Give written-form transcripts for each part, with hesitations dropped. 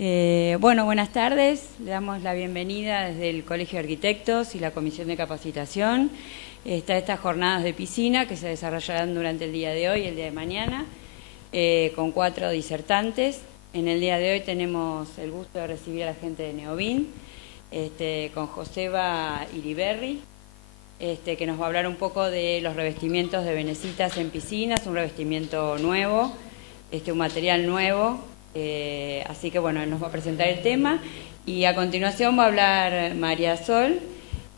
Bueno, buenas tardes. Le damos la bienvenida desde el Colegio de Arquitectos y la Comisión de Capacitación. Estas jornadas de piscina que se desarrollarán durante el día de hoy y el día de mañana, con 4 disertantes. En el día de hoy tenemos el gusto de recibir a la gente de Neovin, con Joseba Iriberri, que nos va a hablar un poco de los revestimientos de venecitas en piscinas, un revestimiento nuevo, un material nuevo. Así que bueno, él nos va a presentar el tema y a continuación va a hablar María Sol,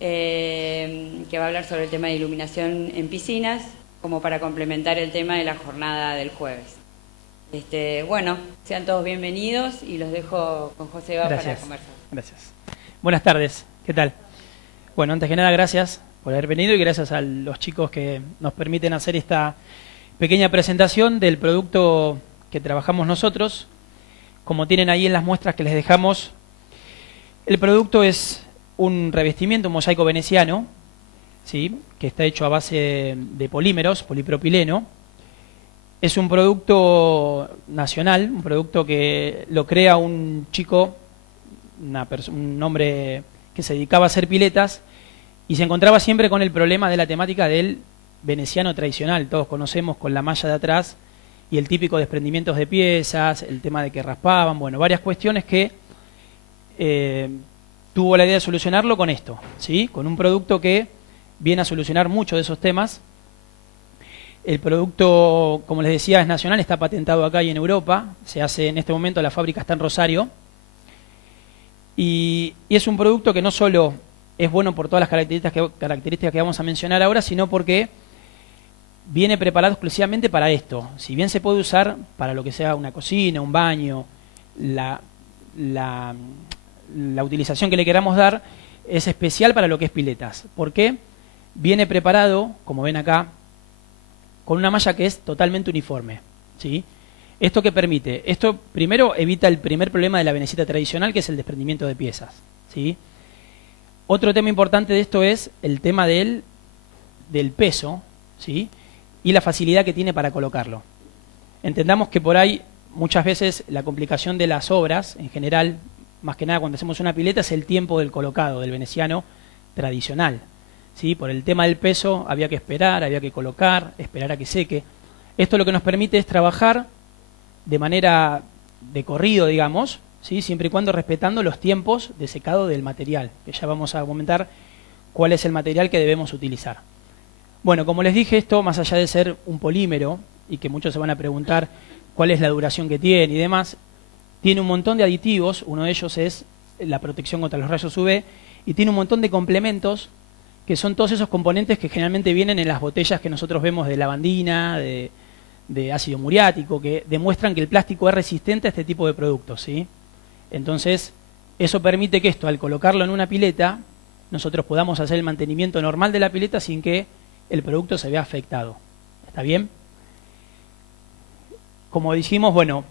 que va a hablar sobre el tema de iluminación en piscinas, como para complementar el tema de la jornada del jueves. Bueno, sean todos bienvenidos y los dejo con Joseba para conversar. Gracias. Buenas tardes, ¿qué tal? Bueno, antes que nada, gracias por haber venido y gracias a los chicos que nos permiten hacer esta pequeña presentación del producto que trabajamos nosotros. Como tienen ahí en las muestras que les dejamos, el producto es un revestimiento, un mosaico veneciano, ¿sí?, que está hecho a base de polímeros, polipropileno. Es un producto nacional, un producto que lo crea un chico, un hombre que se dedicaba a hacer piletas y se encontraba siempre con el problema de la temática del veneciano tradicional. Todos conocemos con la malla de atrás y el típico desprendimientos de piezas, el tema de que raspaban, bueno, varias cuestiones que tuvo la idea de solucionarlo con esto, ¿sí?, con un producto que viene a solucionar muchos de esos temas. El producto, como les decía, es nacional, está patentado acá y en Europa, se hace en este momento, la fábrica está en Rosario, y es un producto que no solo es bueno por todas las características que vamos a mencionar ahora, sino porque viene preparado exclusivamente para esto. Si bien se puede usar para lo que sea una cocina, un baño, la utilización que le queramos dar es especial para lo que es piletas. ¿Por qué? Viene preparado, como ven acá, con una malla que es totalmente uniforme, ¿sí? ¿Esto qué permite? Esto primero evita el primer problema de la venecita tradicional, que es el desprendimiento de piezas, ¿sí? Otro tema importante de esto es el tema del peso, ¿sí?, y la facilidad que tiene para colocarlo. Entendamos que por ahí muchas veces la complicación de las obras, en general, más que nada cuando hacemos una pileta, es el tiempo del colocado del veneciano tradicional, ¿sí? Por el tema del peso había que esperar, había que colocar, esperar a que seque. Esto lo que nos permite es trabajar de manera de corrido, digamos, ¿sí?, siempre y cuando respetando los tiempos de secado del material, que ya vamos a comentar cuál es el material que debemos utilizar. Bueno, como les dije, esto, más allá de ser un polímero, y que muchos se van a preguntar cuál es la duración que tiene y demás, tiene un montón de aditivos, uno de ellos es la protección contra los rayos UV, y tiene un montón de complementos, que son todos esos componentes que generalmente vienen en las botellas que nosotros vemos de lavandina, de ácido muriático, que demuestran que el plástico es resistente a este tipo de productos, ¿sí? Entonces, eso permite que esto, al colocarlo en una pileta, nosotros podamos hacer el mantenimiento normal de la pileta sin que el producto se vea afectado. ¿Está bien? Como dijimos, bueno,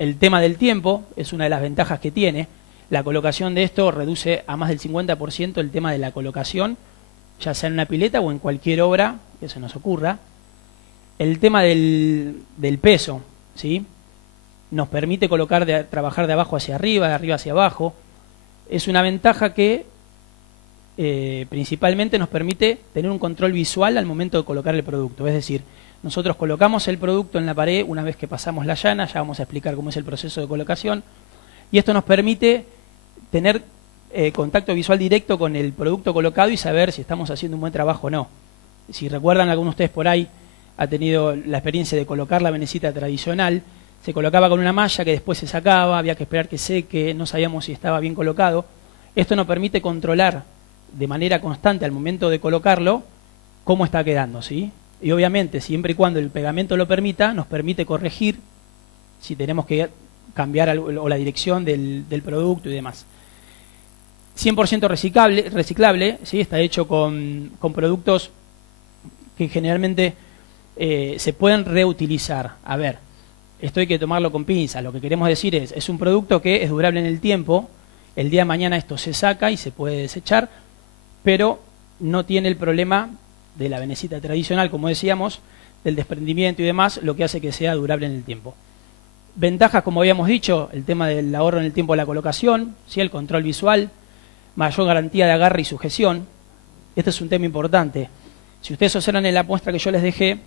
el tema del tiempo es una de las ventajas que tiene. La colocación de esto reduce a más del 50% el tema de la colocación, ya sea en una pileta o en cualquier obra que se nos ocurra. El tema del peso, ¿sí?, nos permite trabajar de abajo hacia arriba, de arriba hacia abajo. Es una ventaja que principalmente nos permite tener un control visual al momento de colocar el producto. Es decir, nosotros colocamos el producto en la pared una vez que pasamos la llana, ya vamos a explicar cómo es el proceso de colocación, y esto nos permite tener contacto visual directo con el producto colocado y saber si estamos haciendo un buen trabajo o no. Si recuerdan, alguno de ustedes por ahí ha tenido la experiencia de colocar la venecita tradicional, se colocaba con una malla que después se sacaba, había que esperar que seque, no sabíamos si estaba bien colocado. Esto nos permite controlar de manera constante al momento de colocarlo cómo está quedando, ¿sí? Y obviamente, siempre y cuando el pegamento lo permita, nos permite corregir si tenemos que cambiar o la dirección del producto y demás. 100% reciclable, ¿sí? Está hecho con productos que generalmente se pueden reutilizar. A ver, esto hay que tomarlo con pinzas. Lo que queremos decir es un producto que es durable en el tiempo. El día de mañana esto se saca y se puede desechar, pero no tiene el problema de la venecita tradicional, como decíamos, del desprendimiento y demás, lo que hace que sea durable en el tiempo. Ventajas, como habíamos dicho, el tema del ahorro en el tiempo de la colocación, ¿sí? El control visual, mayor garantía de agarre y sujeción. Este es un tema importante. Si ustedes observan en la muestra que yo les dejé,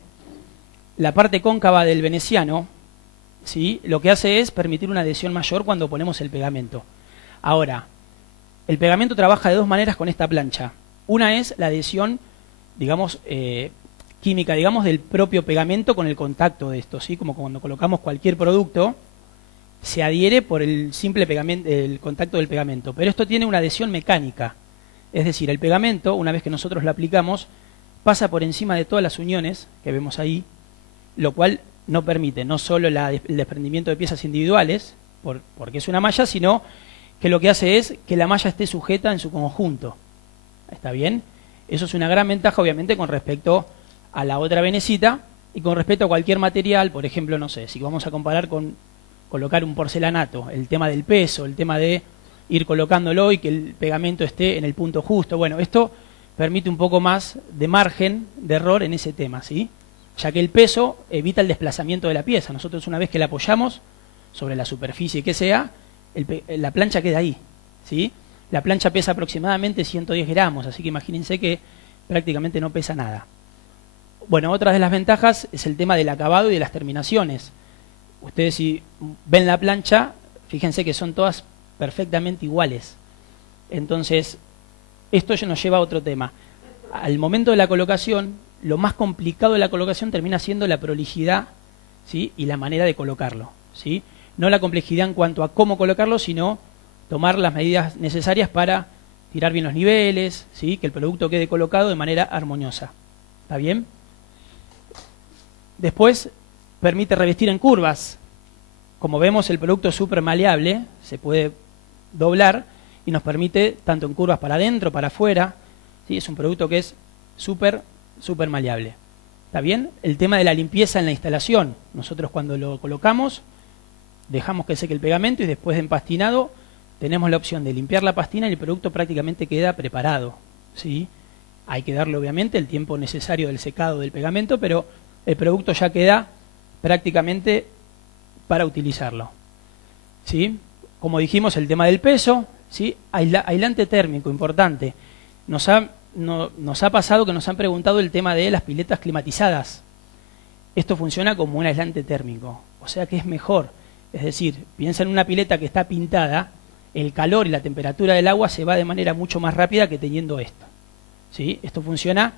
la parte cóncava del veneciano, ¿sí? Lo que hace es permitir una adhesión mayor cuando ponemos el pegamento. Ahora, el pegamento trabaja de dos maneras con esta plancha. Una es la adhesión, digamos, química, digamos, del propio pegamento con el contacto de esto, ¿sí? Como cuando colocamos cualquier producto, se adhiere por el simple pegamento, el contacto del pegamento. Pero esto tiene una adhesión mecánica. Es decir, el pegamento, una vez que nosotros lo aplicamos, pasa por encima de todas las uniones que vemos ahí, lo cual no permite no solo el desprendimiento de piezas individuales, porque es una malla, sino que lo que hace es que la malla esté sujeta en su conjunto. ¿Está bien? Eso es una gran ventaja, obviamente, con respecto a la otra venecita y con respecto a cualquier material. Por ejemplo, no sé, si vamos a comparar con colocar un porcelanato, el tema del peso, el tema de ir colocándolo y que el pegamento esté en el punto justo. Bueno, esto permite un poco más de margen de error en ese tema, ¿sí? Ya que el peso evita el desplazamiento de la pieza. Nosotros, una vez que la apoyamos sobre la superficie que sea, la plancha queda ahí, ¿sí? La plancha pesa aproximadamente 110 gramos, así que imagínense que prácticamente no pesa nada. Bueno, otra de las ventajas es el tema del acabado y de las terminaciones. Ustedes, si ven la plancha, fíjense que son todas perfectamente iguales. Entonces, esto ya nos lleva a otro tema. Al momento de la colocación, lo más complicado de la colocación termina siendo la prolijidad, ¿sí? Y la manera de colocarlo, ¿sí? No la complejidad en cuanto a cómo colocarlo, sino tomar las medidas necesarias para tirar bien los niveles, ¿sí? Que el producto quede colocado de manera armoniosa. ¿Está bien? Después, permite revestir en curvas. Como vemos, el producto es súper maleable, se puede doblar y nos permite tanto en curvas para adentro, para afuera, ¿sí? Es un producto que es súper maleable. ¿Está bien? El tema de la limpieza en la instalación. Nosotros cuando lo colocamos, dejamos que seque el pegamento y después de empastinado, tenemos la opción de limpiar la pastina y el producto prácticamente queda preparado, ¿sí? Hay que darle obviamente el tiempo necesario del secado del pegamento, pero el producto ya queda prácticamente para utilizarlo, ¿sí? Como dijimos, el tema del peso, ¿sí? Aislante térmico, importante. Nos ha pasado que nos han preguntado el tema de las piletas climatizadas. Esto funciona como un aislante térmico, o sea que es mejor. Es decir, piensa en una pileta que está pintada, el calor y la temperatura del agua se va de manera mucho más rápida que teniendo esto, ¿sí? Esto funciona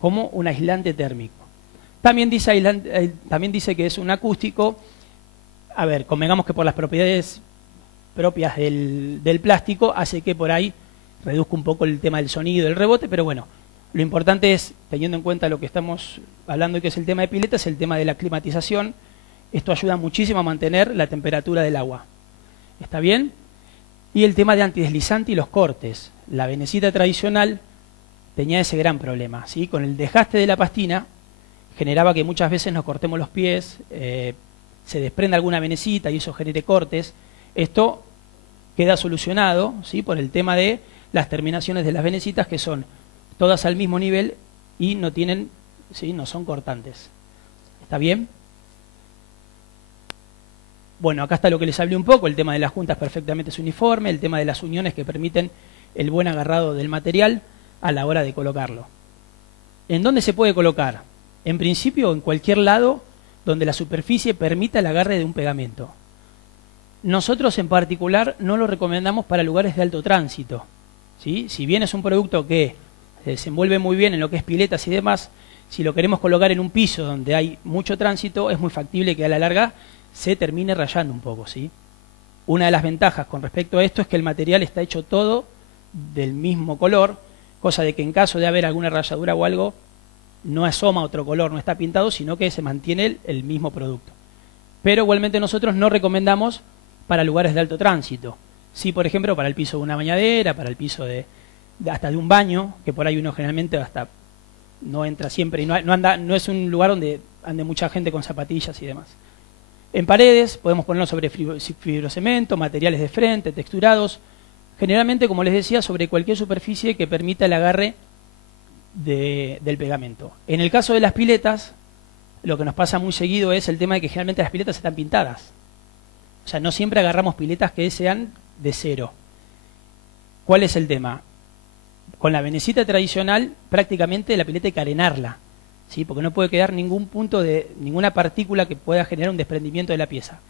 como un aislante térmico. También dice que es un acústico. A ver, convengamos que por las propiedades propias del plástico hace que por ahí reduzca un poco el tema del sonido, el rebote, pero bueno, lo importante es, teniendo en cuenta lo que estamos hablando y que es el tema de piletas, el tema de la climatización. Esto ayuda muchísimo a mantener la temperatura del agua. ¿Está bien? Y el tema de antideslizante y los cortes. La venecita tradicional tenía ese gran problema, ¿sí? Con el desgaste de la pastina generaba que muchas veces nos cortemos los pies, se desprenda alguna venecita y eso genere cortes. Esto queda solucionado, ¿sí? Por el tema de las terminaciones de las venecitas, que son todas al mismo nivel y no tienen, ¿sí? No son cortantes. ¿Está bien? Bueno, acá está lo que les hablé un poco, el tema de las juntas perfectamente es uniforme, el tema de las uniones que permiten el buen agarrado del material a la hora de colocarlo. ¿En dónde se puede colocar? En principio, en cualquier lado donde la superficie permita el agarre de un pegamento. Nosotros en particular no lo recomendamos para lugares de alto tránsito, ¿sí? Si bien es un producto que se desenvuelve muy bien en lo que es piletas y demás, si lo queremos colocar en un piso donde hay mucho tránsito, es muy factible que a la larga se termine rayando un poco, ¿sí? Una de las ventajas con respecto a esto es que el material está hecho todo del mismo color, cosa de que en caso de haber alguna rayadura o algo, no asoma otro color, no está pintado, sino que se mantiene el mismo producto. Pero igualmente nosotros no recomendamos para lugares de alto tránsito. Sí, por ejemplo, para el piso de una bañadera, para el piso hasta de un baño, que por ahí uno generalmente hasta no entra siempre y no es un lugar donde ande mucha gente con zapatillas y demás. En paredes podemos ponerlo sobre fibrocemento, materiales de frente, texturados, generalmente, como les decía, sobre cualquier superficie que permita el agarre del pegamento. En el caso de las piletas, lo que nos pasa muy seguido es el tema de que generalmente las piletas están pintadas, O sea, no siempre agarramos piletas que sean de cero. ¿Cuál es el tema? Con la venecita tradicional, prácticamente la pileta hay que arenarla, ¿sí? Porque no puede quedar ningún punto de ninguna partícula que pueda generar un desprendimiento de la pieza.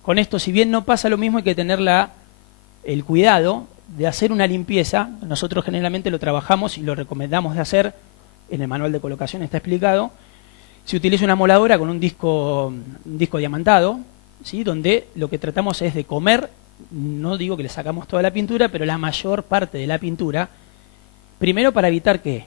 Con esto, si bien no pasa lo mismo, hay que tener el cuidado de hacer una limpieza. Nosotros generalmente lo trabajamos y lo recomendamos de hacer, en el manual de colocación está explicado. Se utiliza una moladora con un disco diamantado, ¿sí? Donde lo que tratamos es de comer, no digo que le sacamos toda la pintura, pero la mayor parte de la pintura, primero para evitar que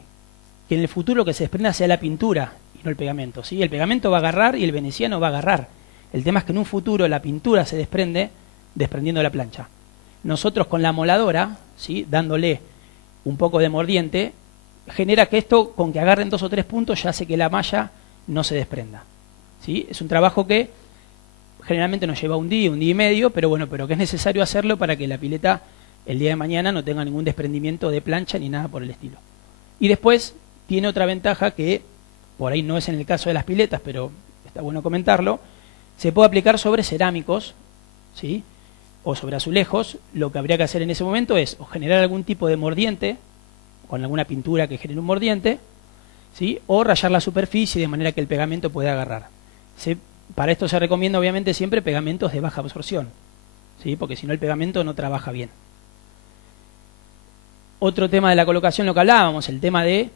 en el futuro lo que se desprenda sea la pintura y no el pegamento, ¿sí? El pegamento va a agarrar y el veneciano va a agarrar. El tema es que en un futuro la pintura se desprende desprendiendo la plancha. Nosotros con la moladora, ¿sí? Dándole un poco de mordiente, genera que esto, con que agarren 2 o 3 puntos, ya hace que la malla no se desprenda, ¿sí? Es un trabajo que generalmente nos lleva un día y medio, pero bueno, pero que es necesario hacerlo para que la pileta el día de mañana no tenga ningún desprendimiento de plancha ni nada por el estilo. Y después tiene otra ventaja que por ahí no es en el caso de las piletas, pero está bueno comentarlo. Se puede aplicar sobre cerámicos, ¿sí? O sobre azulejos. Lo que habría que hacer en ese momento es o generar algún tipo de mordiente, con alguna pintura que genere un mordiente, ¿sí? O rayar la superficie de manera que el pegamento pueda agarrar. Para esto se recomienda obviamente siempre pegamentos de baja absorción, ¿sí? Porque si no el pegamento no trabaja bien. Otro tema de la colocación, lo que hablábamos, el tema de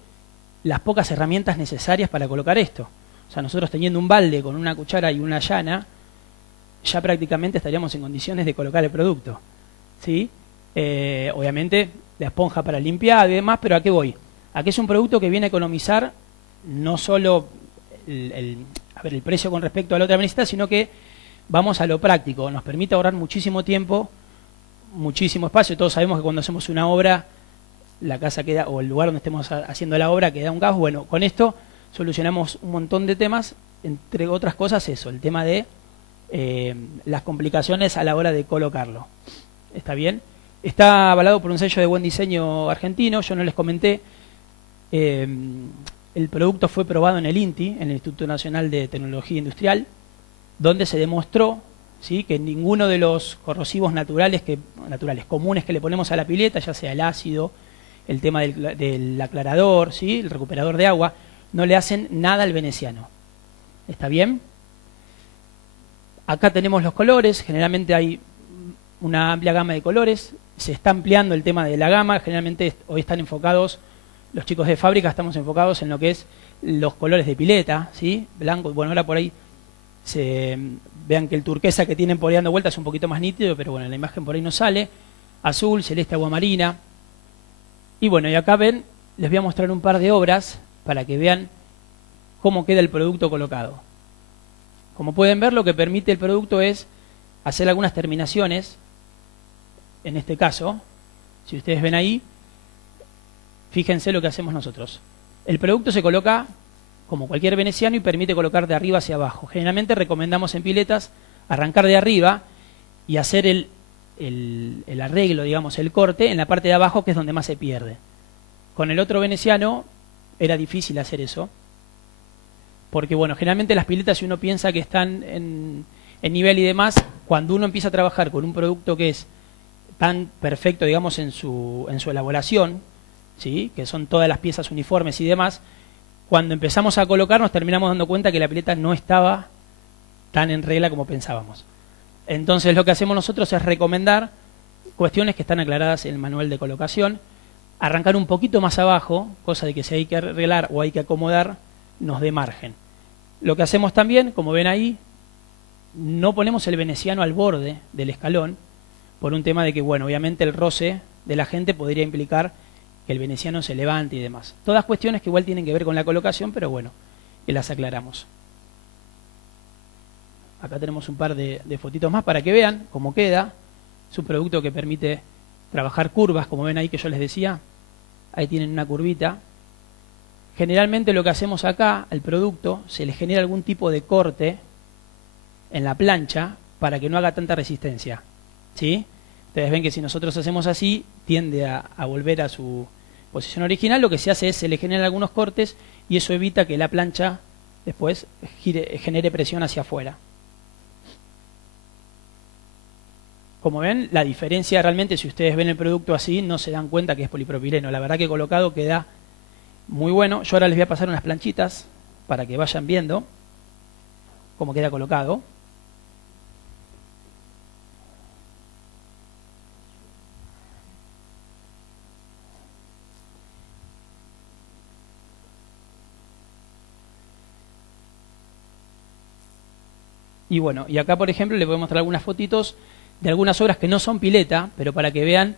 las pocas herramientas necesarias para colocar esto. O sea, nosotros teniendo un balde con una cuchara y una llana, ya prácticamente estaríamos en condiciones de colocar el producto, ¿sí? Obviamente la esponja para limpiar y demás, pero ¿a qué voy? A que es un producto que viene a economizar no solo el precio con respecto a la otra venecita, sino que vamos a lo práctico, nos permite ahorrar muchísimo tiempo, muchísimo espacio. Todos sabemos que cuando hacemos una obra, la casa queda, o el lugar donde estemos haciendo la obra queda un caos. Bueno, con esto solucionamos un montón de temas, entre otras cosas eso, el tema de las complicaciones a la hora de colocarlo. ¿Está bien? Está avalado por un sello de buen diseño argentino. Yo no les comenté, el producto fue probado en el INTI, en el Instituto Nacional de Tecnología Industrial, donde se demostró, ¿sí?, que ninguno de los corrosivos naturales comunes que le ponemos a la pileta, ya sea el ácido, el tema del aclarador, ¿sí?, el recuperador de agua, no le hacen nada al veneciano. ¿Está bien? Acá tenemos los colores. Generalmente hay una amplia gama de colores. Se está ampliando el tema de la gama. Generalmente hoy están enfocados, los chicos de fábrica estamos enfocados en lo que es los colores de pileta, ¿sí? Blanco. Bueno, ahora por ahí vean que el turquesa que tienen por ahí dando vueltas es un poquito más nítido, pero bueno, en la imagen por ahí no sale. Azul, celeste, aguamarina. Y bueno, y acá ven, les voy a mostrar un par de obras para que vean cómo queda el producto colocado. Como pueden ver, lo que permite el producto es hacer algunas terminaciones. En este caso, si ustedes ven ahí, fíjense lo que hacemos nosotros. El producto se coloca como cualquier veneciano y permite colocar de arriba hacia abajo. Generalmente recomendamos en piletas arrancar de arriba y hacer el arreglo, digamos, el corte en la parte de abajo, que es donde más se pierde. Con el otro veneciano era difícil hacer eso, porque bueno, generalmente las piletas, si uno piensa que están en nivel y demás, cuando uno empieza a trabajar con un producto que es tan perfecto, digamos, en su elaboración, ¿sí?, que son todas las piezas uniformes y demás, cuando empezamos a colocar nos terminamos dando cuenta que la pileta no estaba tan en regla como pensábamos. Entonces lo que hacemos nosotros es recomendar cuestiones que están aclaradas en el manual de colocación, arrancar un poquito más abajo, cosa de que si hay que arreglar o hay que acomodar, nos dé margen. Lo que hacemos también, como ven ahí, no ponemos el veneciano al borde del escalón, por un tema de que, bueno, obviamente el roce de la gente podría implicar que el veneciano se levante y demás. Todas cuestiones que igual tienen que ver con la colocación, pero bueno, que las aclaramos. Acá tenemos un par de fotitos más para que vean cómo queda. Es un producto que permite trabajar curvas, como ven ahí que yo les decía. Ahí tienen una curvita. Generalmente lo que hacemos acá, al producto, se le genera algún tipo de corte en la plancha para que no haga tanta resistencia, ¿sí? Ustedes ven que si nosotros hacemos así, tiende a volver a su posición original. Lo que se hace es, se le generan algunos cortes y eso evita que la plancha después genere presión hacia afuera. Como ven, la diferencia realmente, si ustedes ven el producto así, no se dan cuenta que es polipropileno. La verdad que colocado queda muy bueno. Yo ahora les voy a pasar unas planchitas para que vayan viendo cómo queda colocado. Y bueno, y acá por ejemplo les voy a mostrar algunas fotitos de algunas obras que no son pileta, pero para que vean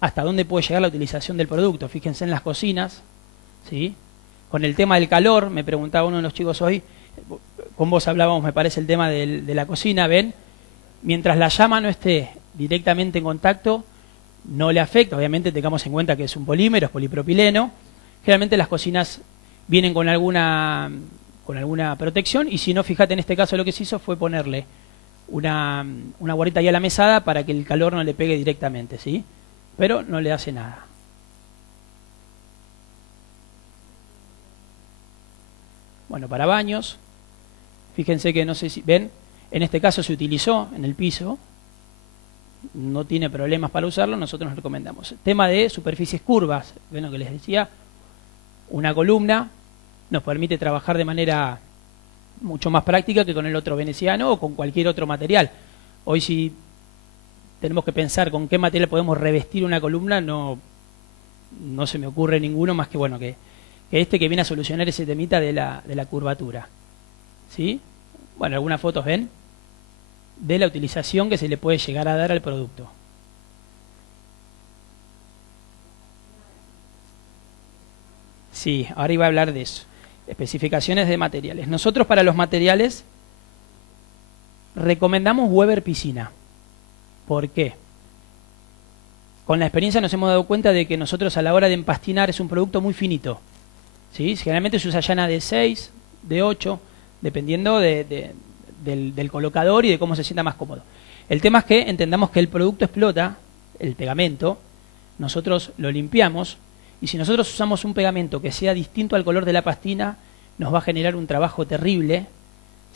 hasta dónde puede llegar la utilización del producto. Fíjense en las cocinas, ¿sí? Con el tema del calor, me preguntaba uno de los chicos hoy, con vos hablábamos, me parece, el tema de la cocina, ¿ven? Mientras la llama no esté directamente en contacto, no le afecta. Obviamente tengamos en cuenta que es un polímero, es polipropileno. Generalmente las cocinas vienen con alguna protección, y si no, fíjate, en este caso lo que se hizo fue ponerle una guarita ahí a la mesada para que el calor no le pegue directamente, ¿sí? Pero no le hace nada. Bueno, para baños, fíjense que no sé si ven, en este caso se utilizó en el piso, no tiene problemas para usarlo, nosotros nos recomendamos. Tema de superficies curvas, ven lo que les decía, una columna nos permite trabajar de manera mucho más práctica que con el otro veneciano o con cualquier otro material. Hoy si tenemos que pensar con qué material podemos revestir una columna, no se me ocurre ninguno más que bueno que este que viene a solucionar ese temita de la curvatura. ¿Sí? Bueno, algunas fotos ven de la utilización que se le puede llegar a dar al producto. Sí, ahora iba a hablar de eso. Especificaciones de materiales. Nosotros para los materiales recomendamos Weber Piscina. ¿Por qué? Con la experiencia nos hemos dado cuenta de que nosotros a la hora de empastinar es un producto muy finito. ¿Sí? Generalmente se usa llana de 6, de 8, dependiendo del colocador y de cómo se sienta más cómodo. El tema es que entendamos que el producto explota, el pegamento, nosotros lo limpiamos, y si nosotros usamos un pegamento que sea distinto al color de la pastina, nos va a generar un trabajo terrible,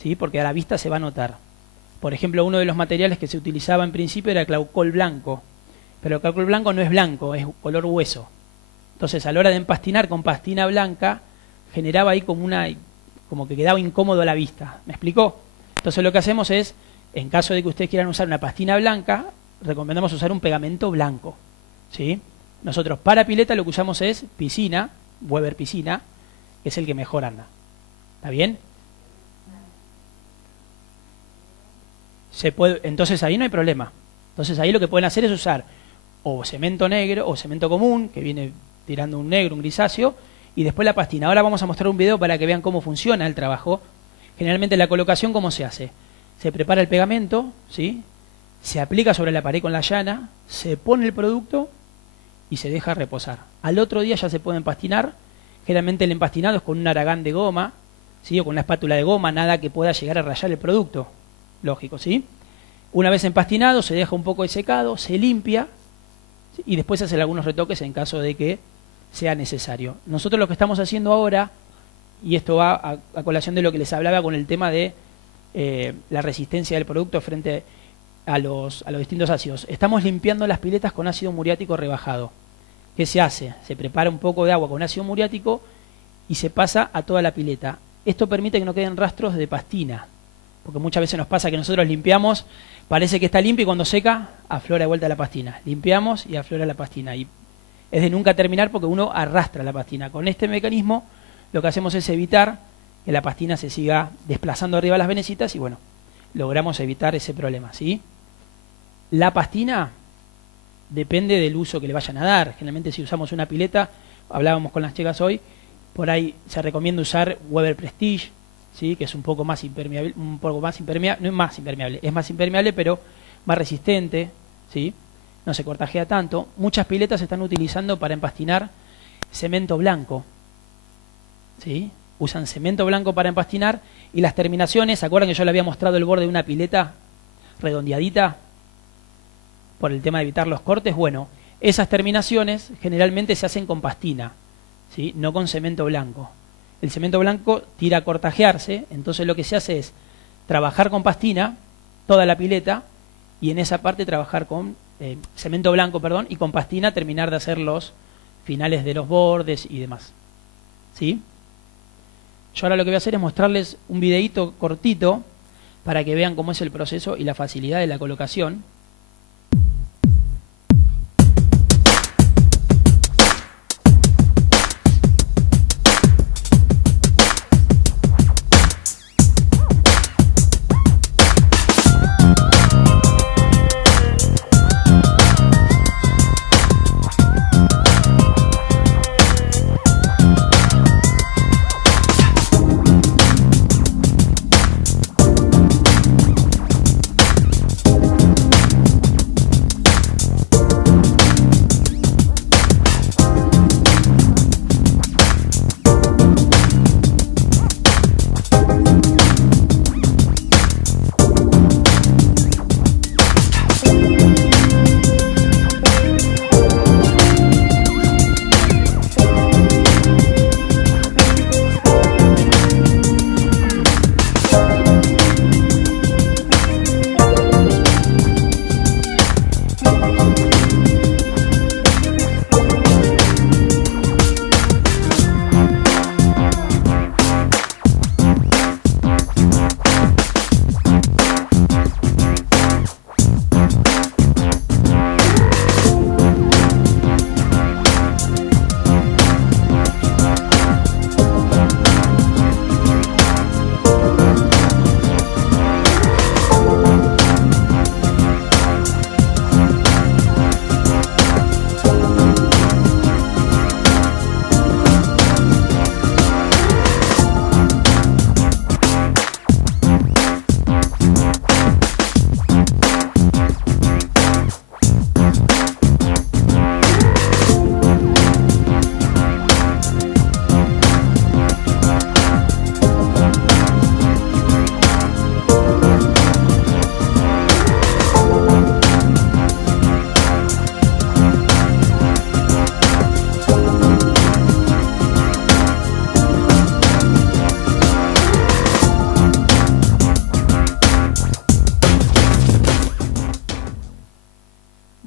¿sí? Porque a la vista se va a notar. Por ejemplo, uno de los materiales que se utilizaba en principio era el claucol blanco, pero el claucol blanco no es blanco, es color hueso. Entonces, a la hora de empastinar con pastina blanca, generaba ahí como que quedaba incómodo a la vista. ¿Me explicó? Entonces, lo que hacemos es, en caso de que ustedes quieran usar una pastina blanca, recomendamos usar un pegamento blanco, ¿sí? Nosotros para pileta lo que usamos es Piscina, Weber Piscina, que es el que mejor anda. ¿Está bien? Entonces ahí no hay problema. Entonces ahí lo que pueden hacer es usar o cemento negro o cemento común, que viene tirando un negro, un grisáceo, y después la pastina. Ahora vamos a mostrar un video para que vean cómo funciona el trabajo. Generalmente la colocación, ¿cómo se hace? Se prepara el pegamento, ¿sí? Se aplica sobre la pared con la llana, se pone el producto y se deja reposar. Al otro día ya se puede empastinar. Generalmente el empastinado es con un aragán de goma, ¿sí? O con una espátula de goma, nada que pueda llegar a rayar el producto. Lógico, ¿sí? Una vez empastinado, se deja un poco de secado, se limpia, ¿sí? Y después se hacen algunos retoques en caso de que sea necesario. Nosotros lo que estamos haciendo ahora, y esto va a colación de lo que les hablaba con el tema de la resistencia del producto frente a los distintos ácidos. Estamos limpiando las piletas con ácido muriático rebajado. ¿Qué se hace? Se prepara un poco de agua con ácido muriático y se pasa a toda la pileta. Esto permite que no queden rastros de pastina, porque muchas veces nos pasa que nosotros limpiamos, parece que está limpio y cuando seca aflora de vuelta la pastina. Limpiamos y aflora la pastina. Y es de nunca terminar porque uno arrastra la pastina. Con este mecanismo lo que hacemos es evitar que la pastina se siga desplazando arriba de las venecitas y bueno, logramos evitar ese problema, ¿sí? La pastina depende del uso que le vayan a dar. Generalmente si usamos una pileta, hablábamos con las chicas hoy, por ahí se recomienda usar Weber Prestige, ¿sí? Que es un poco más impermeable, no es más impermeable, es más impermeable pero más resistente, ¿sí? No se cortajea tanto. Muchas piletas se están utilizando para empastinar cemento blanco, ¿sí? Usan cemento blanco para empastinar y las terminaciones, ¿se acuerdan que yo le había mostrado el borde de una pileta redondeadita por el tema de evitar los cortes? Bueno, esas terminaciones generalmente se hacen con pastina, ¿sí? No con cemento blanco. El cemento blanco tira a cortajearse, entonces lo que se hace es trabajar con pastina toda la pileta y en esa parte trabajar con cemento blanco, perdón, y con pastina terminar de hacer los finales de los bordes y demás. ¿Sí? Yo ahora lo que voy a hacer es mostrarles un videíto cortito para que vean cómo es el proceso y la facilidad de la colocación.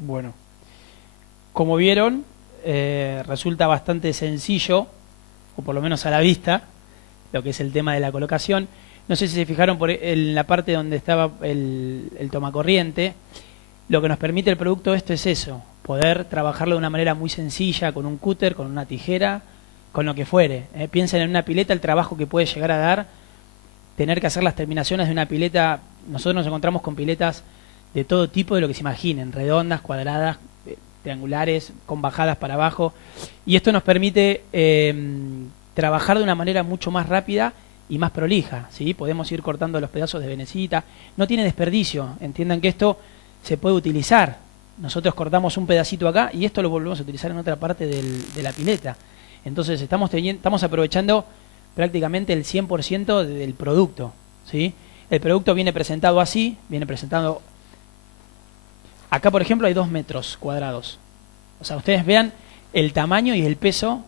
Bueno, como vieron, resulta bastante sencillo, o por lo menos a la vista, lo que es el tema de la colocación. No sé si se fijaron en la parte donde estaba el tomacorriente. Lo que nos permite el producto esto es eso, poder trabajarlo de una manera muy sencilla, con un cúter, con una tijera, con lo que fuere. Piensen en una pileta, el trabajo que puede llegar a dar, tener que hacer las terminaciones de una pileta. Nosotros nos encontramos con piletas de todo tipo, de lo que se imaginen, redondas, cuadradas, triangulares, con bajadas para abajo, y esto nos permite trabajar de una manera mucho más rápida y más prolija, ¿sí? Podemos ir cortando los pedazos de venecita, no tiene desperdicio, entiendan que esto se puede utilizar. Nosotros cortamos un pedacito acá y esto lo volvemos a utilizar en otra parte de la pileta. Entonces estamos aprovechando prácticamente el 100% del producto, ¿sí? El producto viene presentado así, viene presentado. Acá, por ejemplo, hay 2 metros cuadrados. O sea, ustedes vean el tamaño y el peso,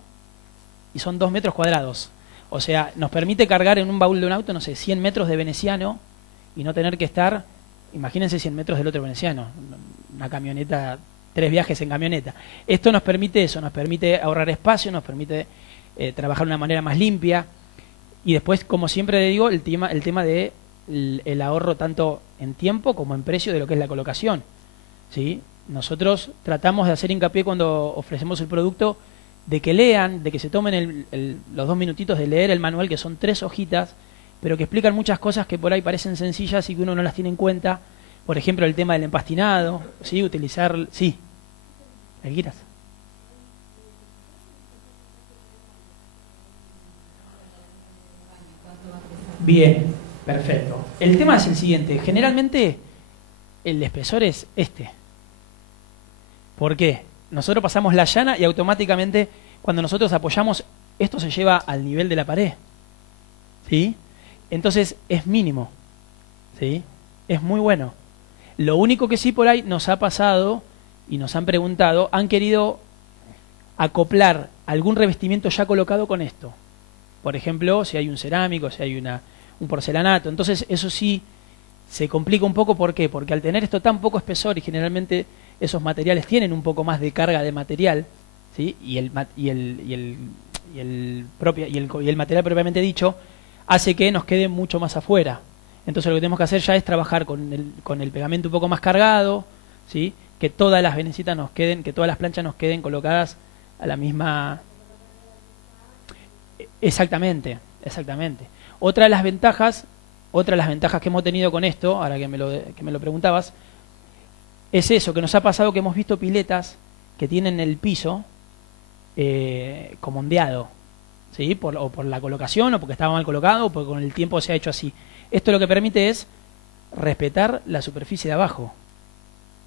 y son 2 metros cuadrados. O sea, nos permite cargar en un baúl de un auto, no sé, 100 metros de veneciano, y no tener que estar, imagínense 100 metros del otro veneciano, una camioneta, 3 viajes en camioneta. Esto nos permite eso, nos permite ahorrar espacio, nos permite trabajar de una manera más limpia. Y después, como siempre le digo, el tema de el ahorro tanto en tiempo como en precio de lo que es la colocación. ¿Sí? Nosotros tratamos de hacer hincapié cuando ofrecemos el producto de que lean, de que se tomen los 2 minutitos de leer el manual, que son 3 hojitas, pero que explican muchas cosas que por ahí parecen sencillas y que uno no las tiene en cuenta. Por ejemplo, el tema del empastinado, ¿sí? Utilizar, sí, ¿qué quieras? Bien, perfecto. El tema es el siguiente, generalmente el espesor es este. ¿Por qué? Nosotros pasamos la llana y automáticamente cuando nosotros apoyamos, esto se lleva al nivel de la pared. ¿Sí? Entonces es mínimo. ¿Sí? Es muy bueno. Lo único que sí por ahí nos ha pasado y nos han preguntado, han querido acoplar algún revestimiento ya colocado con esto. Por ejemplo, si hay un cerámico, si hay un porcelanato. Entonces eso sí se complica un poco. ¿Por qué? Porque al tener esto tan poco espesor, y generalmente esos materiales tienen un poco más de carga de material, ¿sí? y el material propiamente dicho hace que nos quede mucho más afuera. Entonces lo que tenemos que hacer ya es trabajar con el pegamento un poco más cargado, ¿sí? Que todas las venecitas nos queden, que todas las planchas nos queden colocadas a la misma... Exactamente. Otra de las ventajas que hemos tenido con esto, ahora que me lo preguntabas, es eso, que nos ha pasado que hemos visto piletas que tienen el piso como ondeado, ¿sí? O por la colocación, o porque estaba mal colocado, o porque con el tiempo se ha hecho así. Esto lo que permite es respetar la superficie de abajo.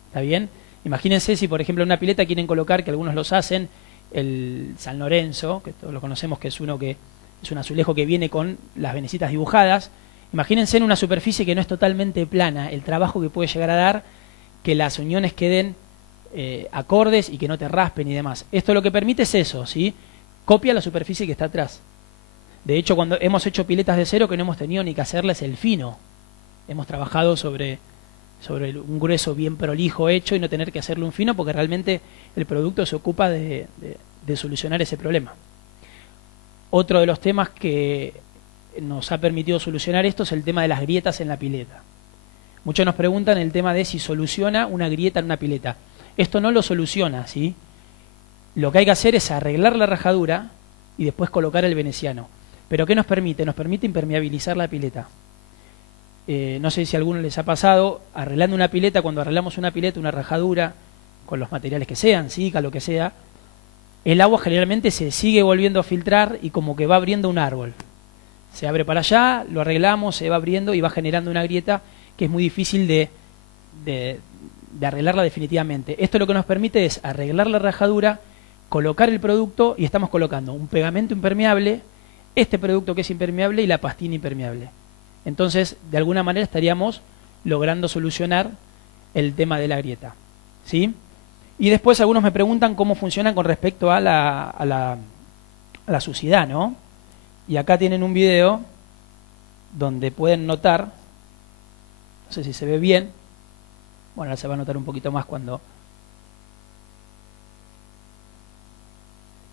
¿Está bien? Imagínense si, por ejemplo, en una pileta quieren colocar, que algunos los hacen, el San Lorenzo, que todos lo conocemos, que es un azulejo que viene con las venecitas dibujadas. Imagínense en una superficie que no es totalmente plana, el trabajo que puede llegar a dar que las uniones queden acordes y que no te raspen y demás. Esto lo que permite es eso, ¿sí? Copia la superficie que está atrás. De hecho, cuando hemos hecho piletas de cero que no hemos tenido ni que hacerles el fino, hemos trabajado sobre un grueso bien prolijo hecho y no tener que hacerle un fino, porque realmente el producto se ocupa de solucionar ese problema. Otro de los temas que nos ha permitido solucionar esto es el tema de las grietas en la pileta. Muchos nos preguntan el tema de si soluciona una grieta en una pileta. Esto no lo soluciona, ¿sí? Lo que hay que hacer es arreglar la rajadura y después colocar el veneciano. ¿Pero qué nos permite? Nos permite impermeabilizar la pileta. No sé si a alguno les ha pasado, arreglando una pileta, cuando arreglamos una pileta, una rajadura, con los materiales que sean, Sica, lo que sea, el agua generalmente se sigue volviendo a filtrar y como que va abriendo un árbol. Se abre para allá, lo arreglamos, se va abriendo y va generando una grieta que es muy difícil de arreglarla definitivamente. Esto lo que nos permite es arreglar la rajadura, colocar el producto y estamos colocando un pegamento impermeable, este producto que es impermeable y la pastina impermeable. Entonces, de alguna manera estaríamos logrando solucionar el tema de la grieta, ¿sí? Y después algunos me preguntan cómo funcionan con respecto a la suciedad, ¿no? Y acá tienen un video donde pueden notar, no sé si se ve bien, bueno, ahora se va a notar un poquito más cuando...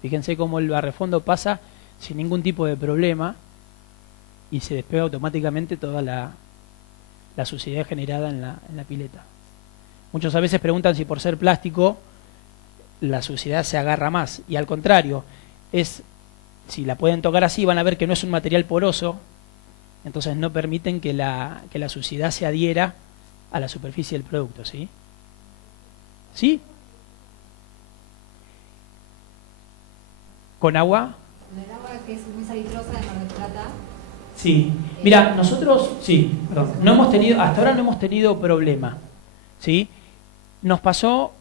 Fíjense cómo el barrefondo pasa sin ningún tipo de problema y se despega automáticamente toda la suciedad generada en la pileta. Muchos a veces preguntan si por ser plástico la suciedad se agarra más, y al contrario, si la pueden tocar así van a ver que no es un material poroso, entonces no permiten que la suciedad se adhiera a la superficie del producto, ¿sí? ¿Sí? ¿Con agua? Con el agua que es muy salitrosa de Mar del Plata. Sí. Mira, nosotros, sí, perdón, hasta ahora no hemos tenido problema, ¿sí? Nos pasó,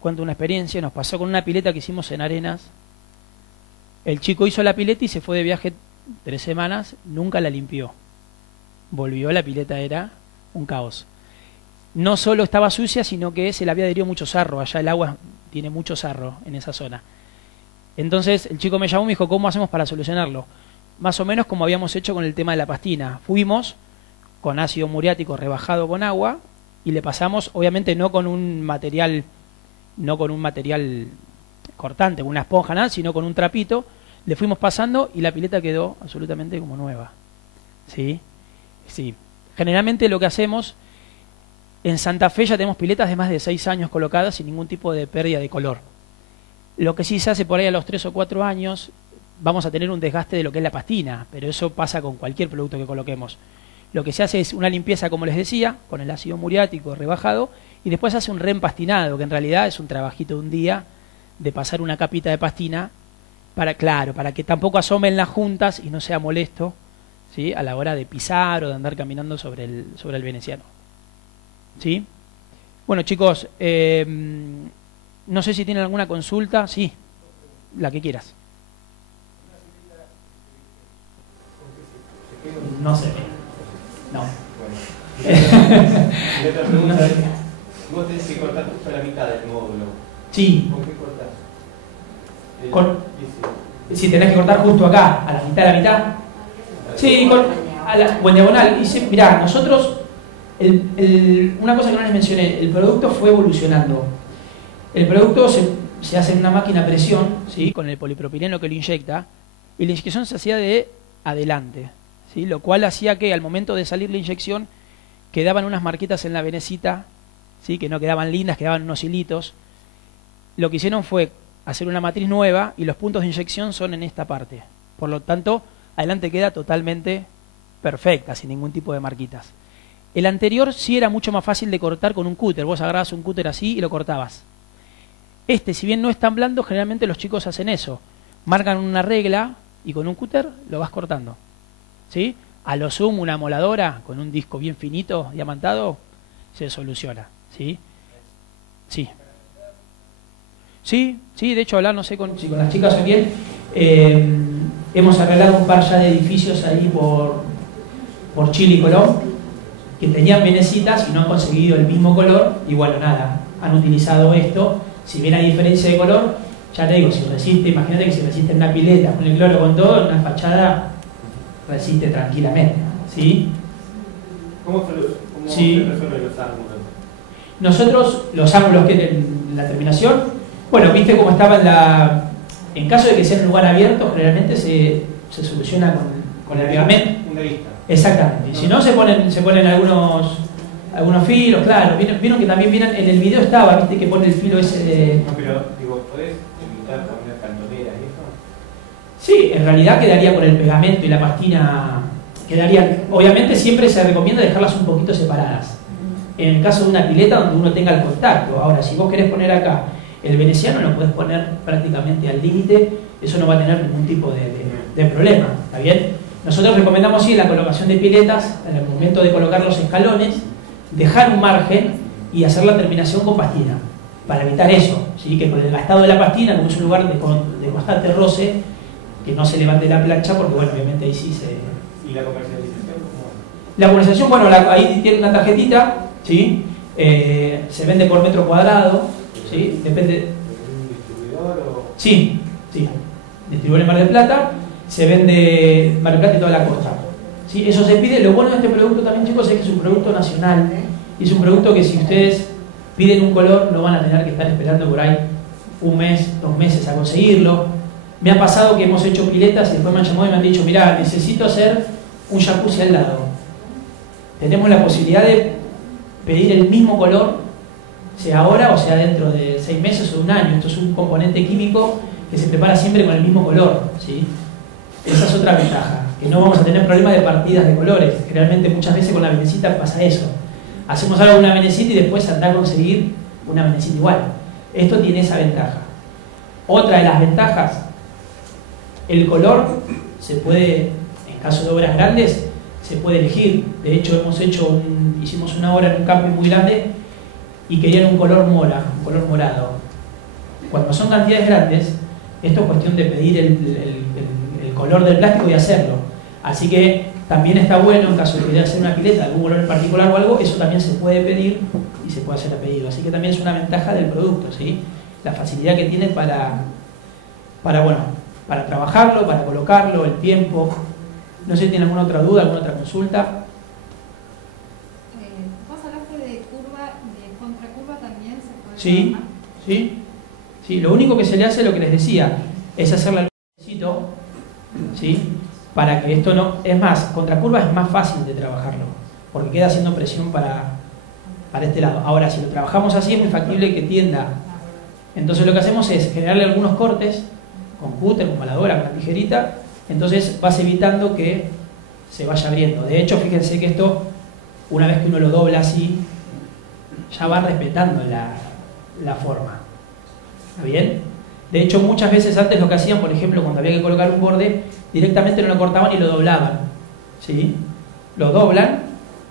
cuento una experiencia, nos pasó con una pileta que hicimos en Arenas. El chico hizo la pileta y se fue de viaje 3 semanas, nunca la limpió. Volvió, la pileta era un caos. No solo estaba sucia, sino que se le había adherido mucho sarro. Allá el agua tiene mucho sarro en esa zona. Entonces el chico me llamó y me dijo, ¿cómo hacemos para solucionarlo? Más o menos como habíamos hecho con el tema de la pastina. Fuimos con ácido muriático rebajado con agua y le pasamos, obviamente no con un material cortante, con una esponja, nada, sino con un trapito. Le fuimos pasando y la pileta quedó absolutamente como nueva. ¿Sí? Sí. Generalmente lo que hacemos, en Santa Fe ya tenemos piletas de más de 6 años colocadas sin ningún tipo de pérdida de color. Lo que sí se hace por ahí a los 3 o 4 años, vamos a tener un desgaste de lo que es la pastina, pero eso pasa con cualquier producto que coloquemos. Lo que se hace es una limpieza, como les decía, con el ácido muriático rebajado, y después se hace un reempastinado, que en realidad es un trabajito de un día de pasar una capita de pastina para que tampoco asomen las juntas y no sea molesto, ¿sí? A la hora de pisar o de andar caminando sobre el veneciano. ¿Sí? Bueno, chicos, no sé si tienen alguna consulta. Sí, la que quieras. No sé. No. Y otra pregunta es, vos tenés que cortar justo la mitad del módulo. Sí. ¿Con qué cortás? Si tenés que cortar justo acá, a la mitad de la mitad. Sí, o en diagonal. Mirá, nosotros Una cosa que no les mencioné, el producto fue evolucionando. El producto se hace en una máquina a presión, ¿sí? Con el polipropileno que lo inyecta, y la inyección se hacía de adelante, ¿sí? Lo cual hacía que al momento de salir la inyección quedaban unas marquitas en la venecita, ¿sí? Que no quedaban lindas, quedaban unos hilitos. Lo que hicieron fue hacer una matriz nueva y los puntos de inyección son en esta parte. Por lo tanto, adelante queda totalmente perfecta, sin ningún tipo de marquitas. El anterior sí era mucho más fácil de cortar con un cúter. Vos agarrabas un cúter así y lo cortabas. Este, si bien no es tan blando, generalmente los chicos hacen eso. Marcan una regla y con un cúter lo vas cortando, ¿sí? A lo sumo, una moladora con un disco bien finito, diamantado, se soluciona, ¿sí? Sí. Sí, de hecho, hablar, no sé si con las chicas o bien, hemos arreglado un par ya de edificios ahí por Chile y Colón, que tenían venecitas y no han conseguido el mismo color, y bueno, nada, han utilizado esto. Si bien hay diferencia de color, ya te digo, si resiste, imagínate que si resiste en una pileta, con el cloro, con todo, en una fachada resiste tranquilamente, ¿sí? ¿Cómo Sí. se resuelven los ángulos? Nosotros, los ángulos que en la terminación, bueno, viste cómo estaba en caso de que sea en un lugar abierto, generalmente se soluciona con el pegamento. Una vista. Exactamente. Y si no, se ponen algunos filos, claro. Vieron que también vienen, en el video estaba, viste que pone el filo ese de... No, pero digo, ¿podés evitar poner cantoneras y eso? Sí, en realidad quedaría con el pegamento y la pastina, quedarían. Obviamente siempre se recomienda dejarlas un poquito separadas. En el caso de una pileta donde uno tenga el contacto. Ahora, si vos querés poner acá el veneciano, lo podés poner prácticamente al límite, eso no va a tener ningún tipo de problema, ¿está bien? Nosotros recomendamos, sí, la colocación de piletas, en el momento de colocar los escalones, dejar un margen y hacer la terminación con pastina, para evitar eso, ¿sí? Que con el gastado de la pastina, como es un lugar de constante roce, que no se levante la plancha, porque bueno, obviamente ahí sí se... ¿Y la comercialización cómo? La comercialización, bueno, ahí tiene una tarjetita, ¿sí? Se vende por metro cuadrado, ¿sí? Depende... ¿Un distribuidor o...? Sí, distribuidor en Mar del Plata, se vende en Mar del Plata y toda la costa, ¿sí? Eso se pide. Lo bueno de este producto también, chicos, es que es un producto nacional, y es un producto que si ustedes piden un color, no van a tener que estar esperando por ahí un mes, 2 meses a conseguirlo. Me ha pasado que hemos hecho piletas y después me han llamado y me han dicho, mirá, necesito hacer un jacuzzi al lado. Tenemos la posibilidad de pedir el mismo color, sea ahora o sea dentro de 6 meses o 1 año. Esto es un componente químico que se prepara siempre con el mismo color, ¿sí? Esa es otra ventaja, que no vamos a tener problemas de partidas de colores. Realmente muchas veces con la venecita pasa eso. Hacemos algo con una venecita y después andar a conseguir una venecita igual. Esto tiene esa ventaja. Otra de las ventajas, el color se puede, en caso de obras grandes, se puede elegir. De hecho, hicimos una obra en un camping muy grande y querían un color mora, un color morado. Cuando son cantidades grandes, esto es cuestión de pedir el color del plástico y hacerlo. Así que también está bueno, en caso de querer hacer una pileta de algún color en particular o algo, eso también se puede pedir y se puede hacer a pedido. Así que también es una ventaja del producto, ¿sí? La facilidad que tiene para trabajarlo, para colocarlo, el tiempo. No sé si tienen alguna otra duda, alguna otra consulta. Vos hablaste de curva, de contracurva también se puede Sí, trabajar. sí. Lo único que se le hace, lo que les decía, es hacerle el bolsito, ¿sí? Para que esto no... Es más, contracurva es más fácil de trabajarlo, porque queda haciendo presión para este lado. Ahora, si lo trabajamos así, es muy factible que tienda. Entonces lo que hacemos es generarle algunos cortes, con cúter, con maladora, con la tijerita, entonces vas evitando que se vaya abriendo. De hecho, fíjense que esto, una vez que uno lo dobla así, ya va respetando la forma. ¿Está bien? De hecho, muchas veces antes lo que hacían, por ejemplo, cuando había que colocar un borde, directamente no lo cortaban y lo doblaban, ¿sí? Lo doblan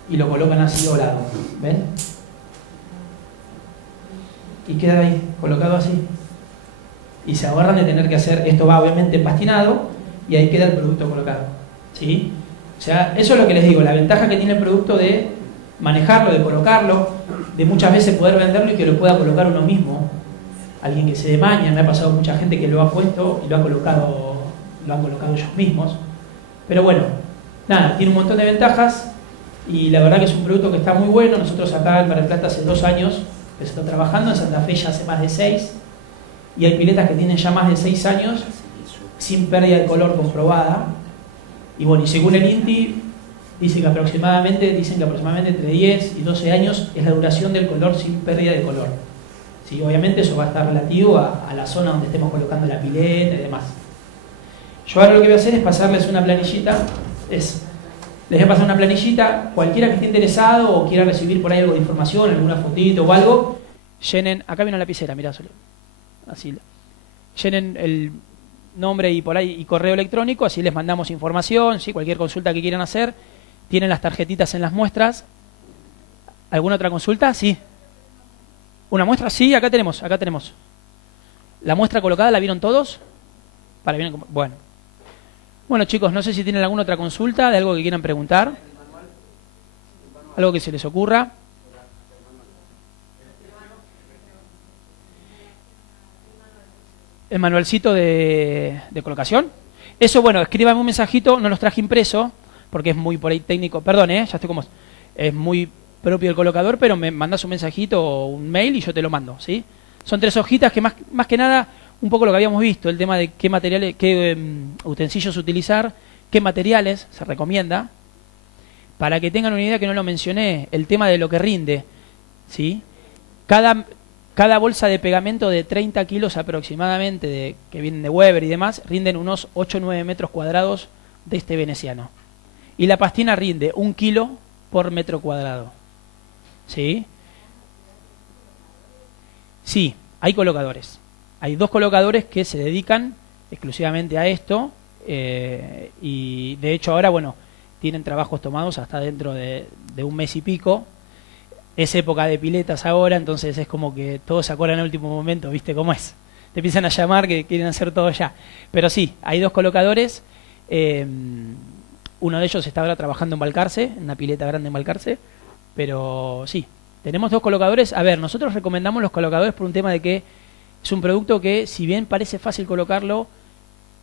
y lo colocan así doblado, ¿ven? Y queda ahí, colocado así. Y se ahorran de tener que hacer, esto va obviamente empastinado, y ahí queda el producto colocado, ¿sí? O sea, eso es lo que les digo, la ventaja que tiene el producto de manejarlo, de colocarlo, de muchas veces poder venderlo y que lo pueda colocar uno mismo. Alguien que se dé maña, me ha pasado mucha gente que lo ha puesto y lo han colocado ellos mismos. Pero bueno, nada, tiene un montón de ventajas. y la verdad que es un producto que está muy bueno. Nosotros acá en Mar del Plata hace 2 años que se está trabajando, en Santa Fe ya hace más de 6, y hay piletas que tienen ya más de 6 años sin pérdida de color comprobada. Y bueno, y según el INTI dicen que aproximadamente entre 10 y 12 años es la duración del color sin pérdida de color. Sí, obviamente eso va a estar relativo a la zona donde estemos colocando la pileta y demás. Yo ahora lo que voy a hacer es pasarles una planillita. Les voy a pasar una planillita. Cualquiera que esté interesado o quiera recibir por ahí algo de información, alguna fotito o algo, llenen, acá viene la lapicera, mirá solo. Así, llenen el nombre y por ahí y correo electrónico, así les mandamos información, ¿sí? Cualquier consulta que quieran hacer. Tienen las tarjetitas en las muestras. ¿Alguna otra consulta? Sí. ¿Una muestra? Sí, acá tenemos. ¿La muestra colocada la vieron todos? Bueno, chicos, no sé si tienen alguna otra consulta de algo que quieran preguntar. Algo que se les ocurra. El manualcito de colocación. Eso, bueno, escríbame un mensajito, no los traje impreso, porque es muy por ahí técnico. Perdón, ya estoy como... Es muy propio del colocador, pero me mandas un mensajito o un mail y yo te lo mando, ¿sí? Son 3 hojitas que más que nada, un poco lo que habíamos visto, el tema de qué materiales, qué utensilios utilizar, qué materiales se recomienda, para que tengan una idea que no lo mencioné, el tema de lo que rinde, ¿sí? Cada bolsa de pegamento de 30 kilos aproximadamente, que vienen de Weber y demás, rinden unos 8 o 9 metros cuadrados de este veneciano. Y la pastina rinde 1 kilo por metro cuadrado. ¿Sí? Sí, hay colocadores. Hay 2 colocadores que se dedican exclusivamente a esto y de hecho ahora, bueno, tienen trabajos tomados hasta dentro de 1 mes y pico. Es época de piletas ahora, entonces es como que todos se acuerdan en el último momento, ¿viste cómo es? Te empiezan a llamar que quieren hacer todo ya. Pero sí, hay 2 colocadores. Uno de ellos está ahora trabajando en Balcarce, en una pileta grande en Balcarce. Pero sí, tenemos 2 colocadores. A ver, nosotros recomendamos los colocadores por un tema de que es un producto que, si bien parece fácil colocarlo,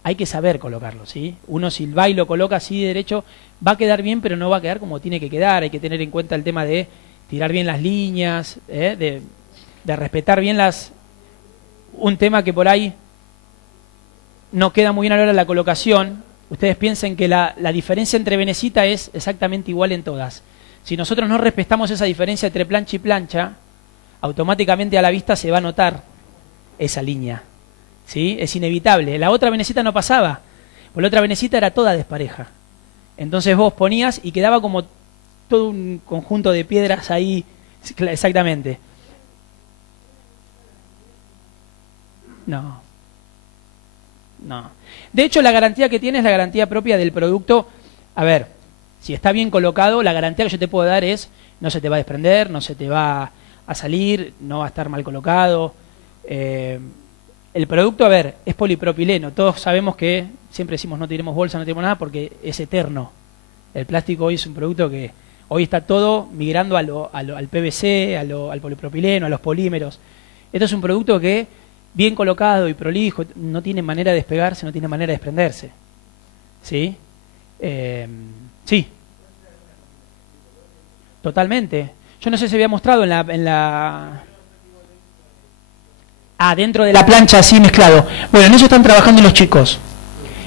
hay que saber colocarlo, ¿sí? Uno si va y lo coloca así de derecho, va a quedar bien, pero no va a quedar como tiene que quedar. Hay que tener en cuenta el tema de tirar bien las líneas, de respetar bien un tema que por ahí no queda muy bien a la hora de la colocación. Ustedes piensen que la diferencia entre venecita es exactamente igual en todas. Si nosotros no respetamos esa diferencia entre plancha y plancha, automáticamente a la vista se va a notar esa línea, ¿sí? Es inevitable. La otra venecita no pasaba, porque la otra venecita era toda despareja. Entonces vos ponías y quedaba como todo un conjunto de piedras ahí, exactamente. No. De hecho, la garantía que tiene es la garantía propia del producto. A ver, si está bien colocado, la garantía que yo te puedo dar es no se te va a desprender, no se te va a salir, no va a estar mal colocado. El producto, a ver, es polipropileno. Todos sabemos que siempre decimos no tiremos bolsa, no tiremos nada, porque es eterno. El plástico hoy es un producto que hoy está todo migrando al PVC, al polipropileno, a los polímeros. Esto es un producto que, bien colocado y prolijo, no tiene manera de despegarse, no tiene manera de desprenderse. ¿Sí? Sí. Totalmente. Yo no sé si había mostrado dentro de la plancha así mezclado. Bueno, en eso están trabajando los chicos.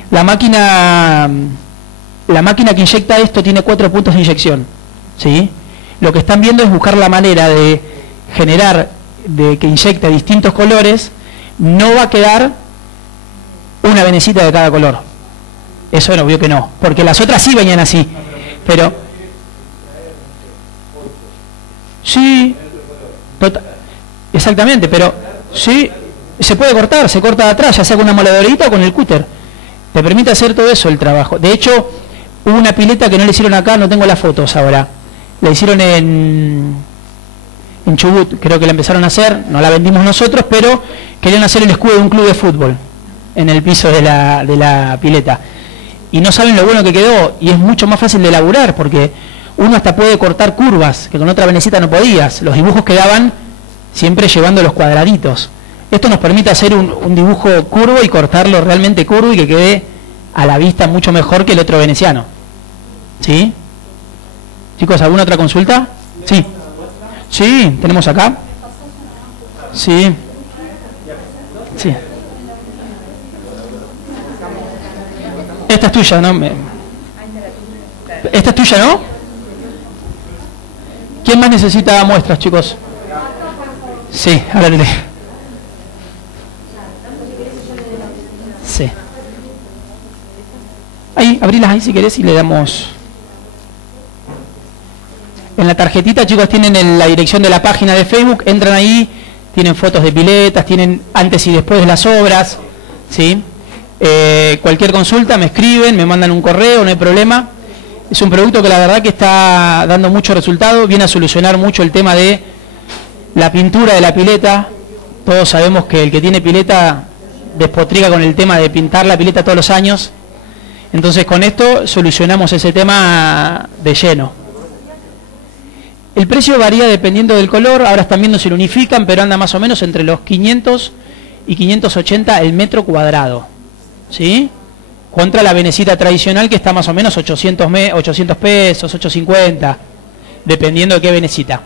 La máquina que inyecta esto tiene 4 puntos de inyección. ¿Sí? Lo que están viendo es buscar la manera de generar, de que inyecte distintos colores. No va a quedar una venecita de cada color. Eso es obvio que no, porque las otras sí venían así. Pero sí, exactamente, pero sí, se puede cortar, se corta de atrás, ya sea con una moladorita o con el cúter. Te permite hacer todo eso el trabajo. De hecho, hubo una pileta que no le hicieron acá, no tengo las fotos ahora. La hicieron en Chubut, creo que la empezaron a hacer, no la vendimos nosotros, pero querían hacer el escudo de un club de fútbol en el piso de la pileta. Y no saben lo bueno que quedó, y es mucho más fácil de elaborar, porque uno hasta puede cortar curvas, que con otra venecita no podías. Los dibujos quedaban siempre llevando los cuadraditos. Esto nos permite hacer un dibujo curvo y cortarlo realmente curvo y que quede a la vista mucho mejor que el otro veneciano. ¿Sí? Chicos, ¿alguna otra consulta? Sí. Sí, tenemos acá. Sí. Sí. Esta es tuya, ¿no? Esta es tuya, ¿no? ¿Quién más necesita muestras, chicos? Sí, ahora le leo. Sí. Ahí, abrilas ahí si querés y le damos. En la tarjetita, chicos, tienen la dirección de la página de Facebook, entran ahí, tienen fotos de piletas, tienen antes y después de las obras, ¿sí? Cualquier consulta me escriben, me mandan un correo, no hay problema. Es un producto que la verdad que está dando mucho resultado, viene a solucionar mucho el tema de la pintura de la pileta. Todos sabemos que el que tiene pileta despotrica con el tema de pintar la pileta todos los años. Entonces con esto solucionamos ese tema de lleno. El precio varía dependiendo del color, ahora están viendo si lo unifican, pero anda más o menos entre los 500 y 580 el metro cuadrado, ¿sí? Contra la venecita tradicional que está más o menos 800 pesos, 850, dependiendo de qué venecita,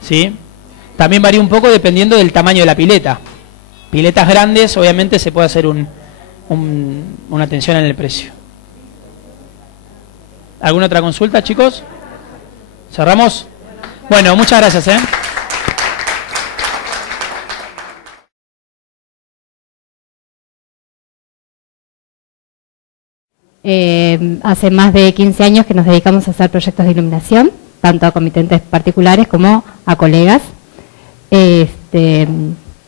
¿sí? También varía un poco dependiendo del tamaño de la pileta. Piletas grandes, obviamente se puede hacer una atención en el precio. ¿Alguna otra consulta, chicos? ¿Cerramos? Bueno, muchas gracias, Hace más de 15 años que nos dedicamos a hacer proyectos de iluminación, tanto a comitentes particulares como a colegas. Y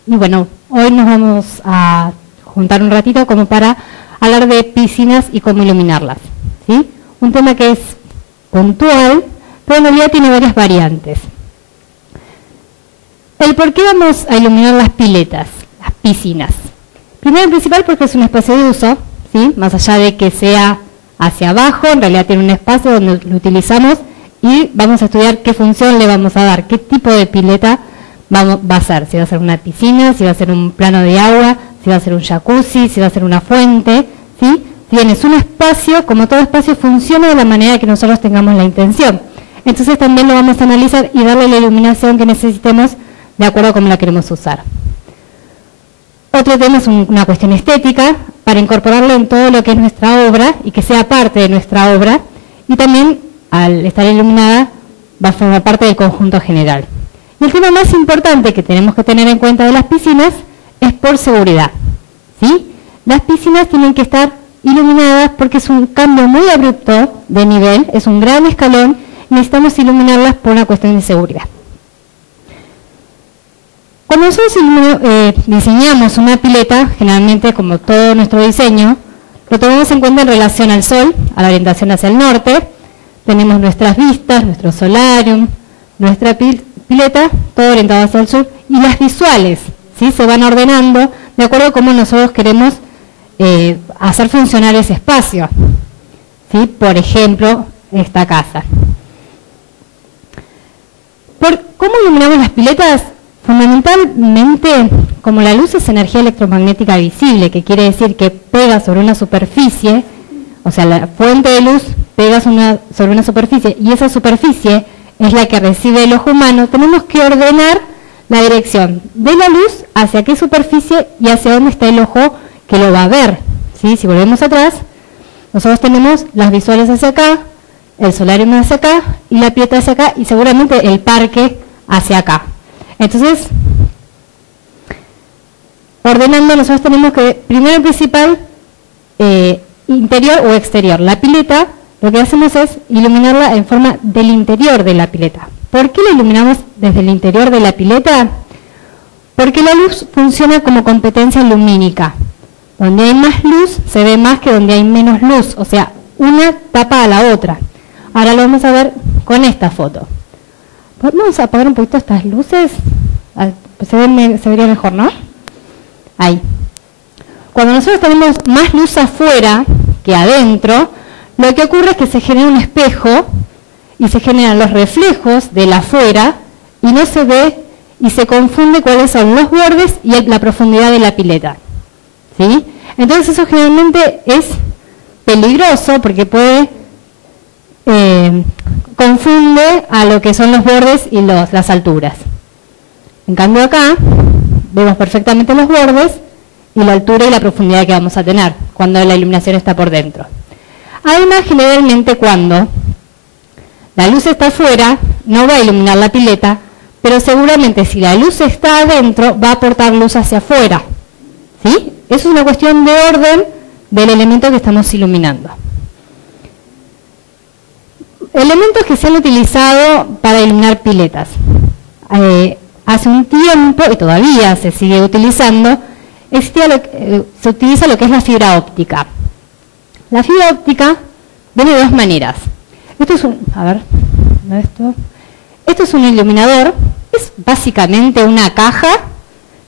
bueno, hoy nos vamos a juntar un ratito como para hablar de piscinas y cómo iluminarlas, ¿sí? Un tema que es puntual, pero en realidad tiene varias variantes. El por qué vamos a iluminar las piletas, las piscinas. Primero y principal porque es un espacio de uso, ¿sí? Más allá de que sea hacia abajo, en realidad tiene un espacio donde lo utilizamos y vamos a estudiar qué función le vamos a dar, qué tipo de pileta va a ser, si va a ser una piscina, si va a ser un plano de agua, si va a ser un jacuzzi, si va a ser una fuente, ¿sí? Tienes un espacio, como todo espacio funciona de la manera que nosotros tengamos la intención. Entonces también lo vamos a analizar y darle la iluminación que necesitemos de acuerdo a cómo la queremos usar. Otro tema es una cuestión estética, para incorporarlo en todo lo que es nuestra obra y que sea parte de nuestra obra, y también al estar iluminada va a formar parte del conjunto general. Y el tema más importante que tenemos que tener en cuenta de las piscinas es por seguridad, ¿sí? Las piscinas tienen que estar iluminadas porque es un cambio muy abrupto de nivel, es un gran escalón, y necesitamos iluminarlas por una cuestión de seguridad. Cuando nosotros diseñamos una pileta, generalmente como todo nuestro diseño, lo tomamos en cuenta en relación al sol, a la orientación hacia el norte, tenemos nuestras vistas, nuestro solarium, nuestra pileta, todo orientado hacia el sur, y las visuales, ¿sí? Se van ordenando de acuerdo a cómo nosotros queremos hacer funcionar ese espacio, ¿sí? Por ejemplo, esta casa. ¿Cómo iluminamos las piletas? Fundamentalmente, como la luz es energía electromagnética visible, que quiere decir que pega sobre una superficie, o sea, la fuente de luz pega sobre una superficie, y esa superficie es la que recibe el ojo humano, tenemos que ordenar la dirección de la luz hacia qué superficie y hacia dónde está el ojo que lo va a ver, ¿sí? Si volvemos atrás, nosotros tenemos las visuales hacia acá, el solarium hacia acá, y la pileta hacia acá, y seguramente el parque hacia acá. Entonces, ordenando, nosotros tenemos que, primero y principal, interior o exterior. La pileta, lo que hacemos es iluminarla en forma del interior de la pileta. ¿Por qué la iluminamos desde el interior de la pileta? Porque la luz funciona como competencia lumínica. Donde hay más luz, se ve más que donde hay menos luz. O sea, una tapa a la otra. Ahora lo vamos a ver con esta foto. Vamos a apagar un poquito estas luces. Se vería mejor, ¿no? Ahí. Cuando nosotros tenemos más luz afuera que adentro, lo que ocurre es que se genera un espejo y se generan los reflejos del afuera y no se ve y se confunde cuáles son los bordes y la profundidad de la pileta, ¿sí? Entonces eso generalmente es peligroso porque puede confunde a lo que son los bordes y las alturas. En cambio acá vemos perfectamente los bordes y la altura y la profundidad que vamos a tener cuando la iluminación está por dentro. Además, generalmente cuando la luz está afuera, no va a iluminar la pileta, pero seguramente si la luz está adentro, va a aportar luz hacia afuera. ¿Sí? Eso es una cuestión de orden del elemento que estamos iluminando. Elementos que se han utilizado para iluminar piletas. Hace un tiempo, y todavía se sigue utilizando, se utiliza lo que es la fibra óptica. La fibra óptica viene de dos maneras. Esto es un iluminador, es básicamente una caja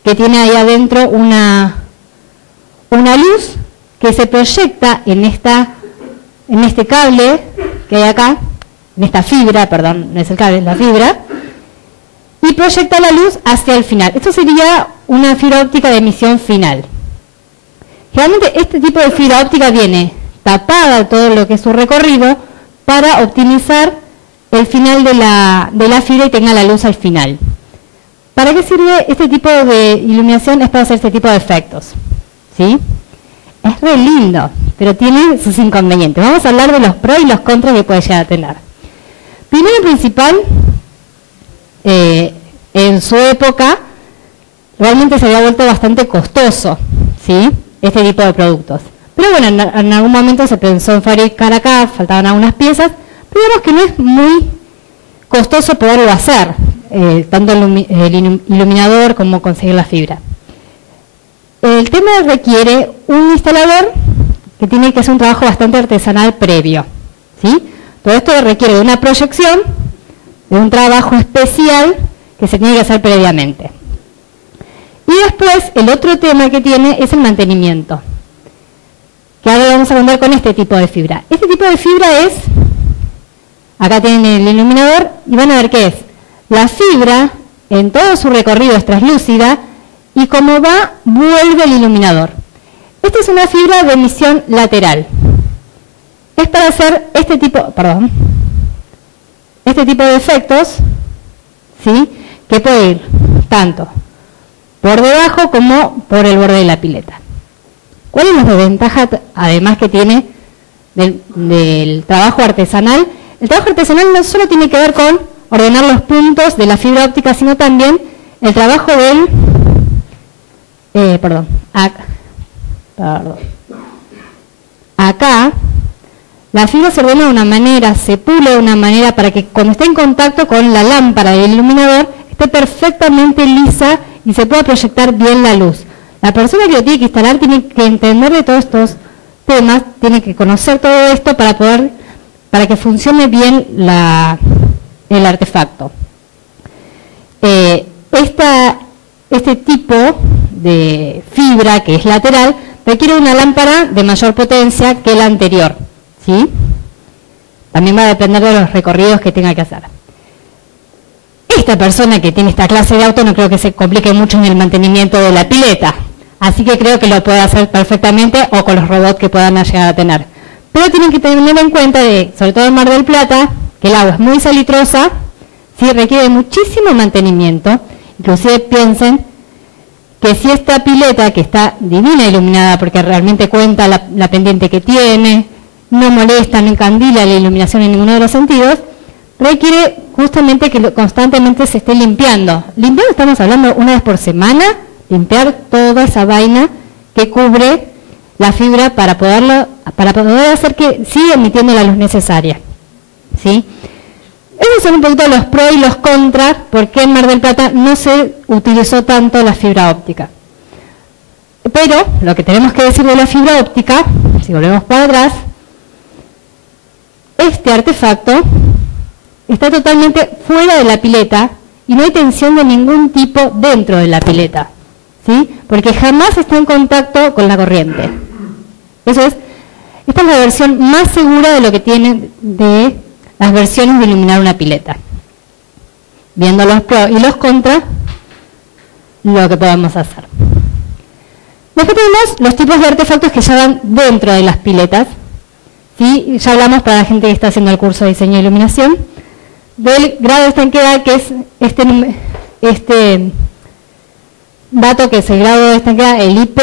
que tiene ahí adentro una luz que se proyecta en este cable que hay acá, en esta fibra, perdón, no es el cable, es la fibra, y proyecta la luz hacia el final. Esto sería una fibra óptica de emisión final. Generalmente este tipo de fibra óptica viene tapada todo lo que es su recorrido para optimizar el final de la fibra y tenga la luz al final. ¿Para qué sirve este tipo de iluminación? Es para hacer este tipo de efectos. ¿Sí? Es re lindo, pero tiene sus inconvenientes. Vamos a hablar de los pros y los contras que puede llegar a tener. Primero y principal, en su época, realmente se había vuelto bastante costoso, ¿sí? Este tipo de productos. Pero bueno, en algún momento se pensó en fabricar acá, faltaban algunas piezas, pero digamos que no es muy costoso poderlo hacer, tanto el iluminador como conseguir la fibra. El tema requiere un instalador que tiene que hacer un trabajo bastante artesanal previo, ¿sí? Todo esto requiere de una proyección, de un trabajo especial que se tiene que hacer previamente. Y después, el otro tema que tiene es el mantenimiento, que ahora vamos a contar con este tipo de fibra. Este tipo de fibra es, acá tienen el iluminador y van a ver qué es. La fibra, en todo su recorrido, es translúcida y como va, vuelve el iluminador. Esta es una fibra de emisión lateral. Es para hacer este tipo de efectos, ¿sí? Que puede ir tanto por debajo como por el borde de la pileta. ¿Cuál es la desventaja, además, que tiene del trabajo artesanal? El trabajo artesanal no solo tiene que ver con ordenar los puntos de la fibra óptica, sino también el trabajo del... Acá, la fibra se ordena de una manera, se pule de una manera para que cuando esté en contacto con la lámpara del iluminador esté perfectamente lisa y se pueda proyectar bien la luz. La persona que lo tiene que instalar tiene que entender de todos estos temas, tiene que conocer todo esto para que funcione bien el artefacto. Este tipo de fibra, que es lateral, requiere una lámpara de mayor potencia que la anterior, ¿sí? También va a depender de los recorridos que tenga que hacer. Esta persona que tiene esta clase de auto no creo que se complique mucho en el mantenimiento de la pileta, así que creo que lo puede hacer perfectamente o con los robots que puedan llegar a tener. Pero tienen que tener en cuenta, sobre todo en Mar del Plata, que el agua es muy salitrosa, ¿sí? Requiere muchísimo mantenimiento. Inclusive piensen que si esta pileta, que está divina iluminada porque realmente cuenta la pendiente que tiene, no molesta, no encandila la iluminación en ninguno de los sentidos, requiere justamente que constantemente se esté limpiando. Limpiando estamos hablando una vez por semana, limpiar toda esa vaina que cubre la fibra para poder hacer que siga emitiendo la luz necesaria, ¿sí? Esos son un poquito los pros y los contras, porque en Mar del Plata no se utilizó tanto la fibra óptica. Pero lo que tenemos que decir de la fibra óptica, si volvemos para atrás, este artefacto está totalmente fuera de la pileta y no hay tensión de ningún tipo dentro de la pileta, ¿sí? Porque jamás está en contacto con la corriente. Esta es la versión más segura de lo que tienen de las versiones de iluminar una pileta. Viendo los pros y los contras, lo que podemos hacer. Después tenemos los tipos de artefactos que ya van dentro de las piletas, ¿sí? Ya hablamos para la gente que está haciendo el curso de diseño de iluminación, del grado de estanqueidad, que es este dato que es el grado de estanqueidad, el IP,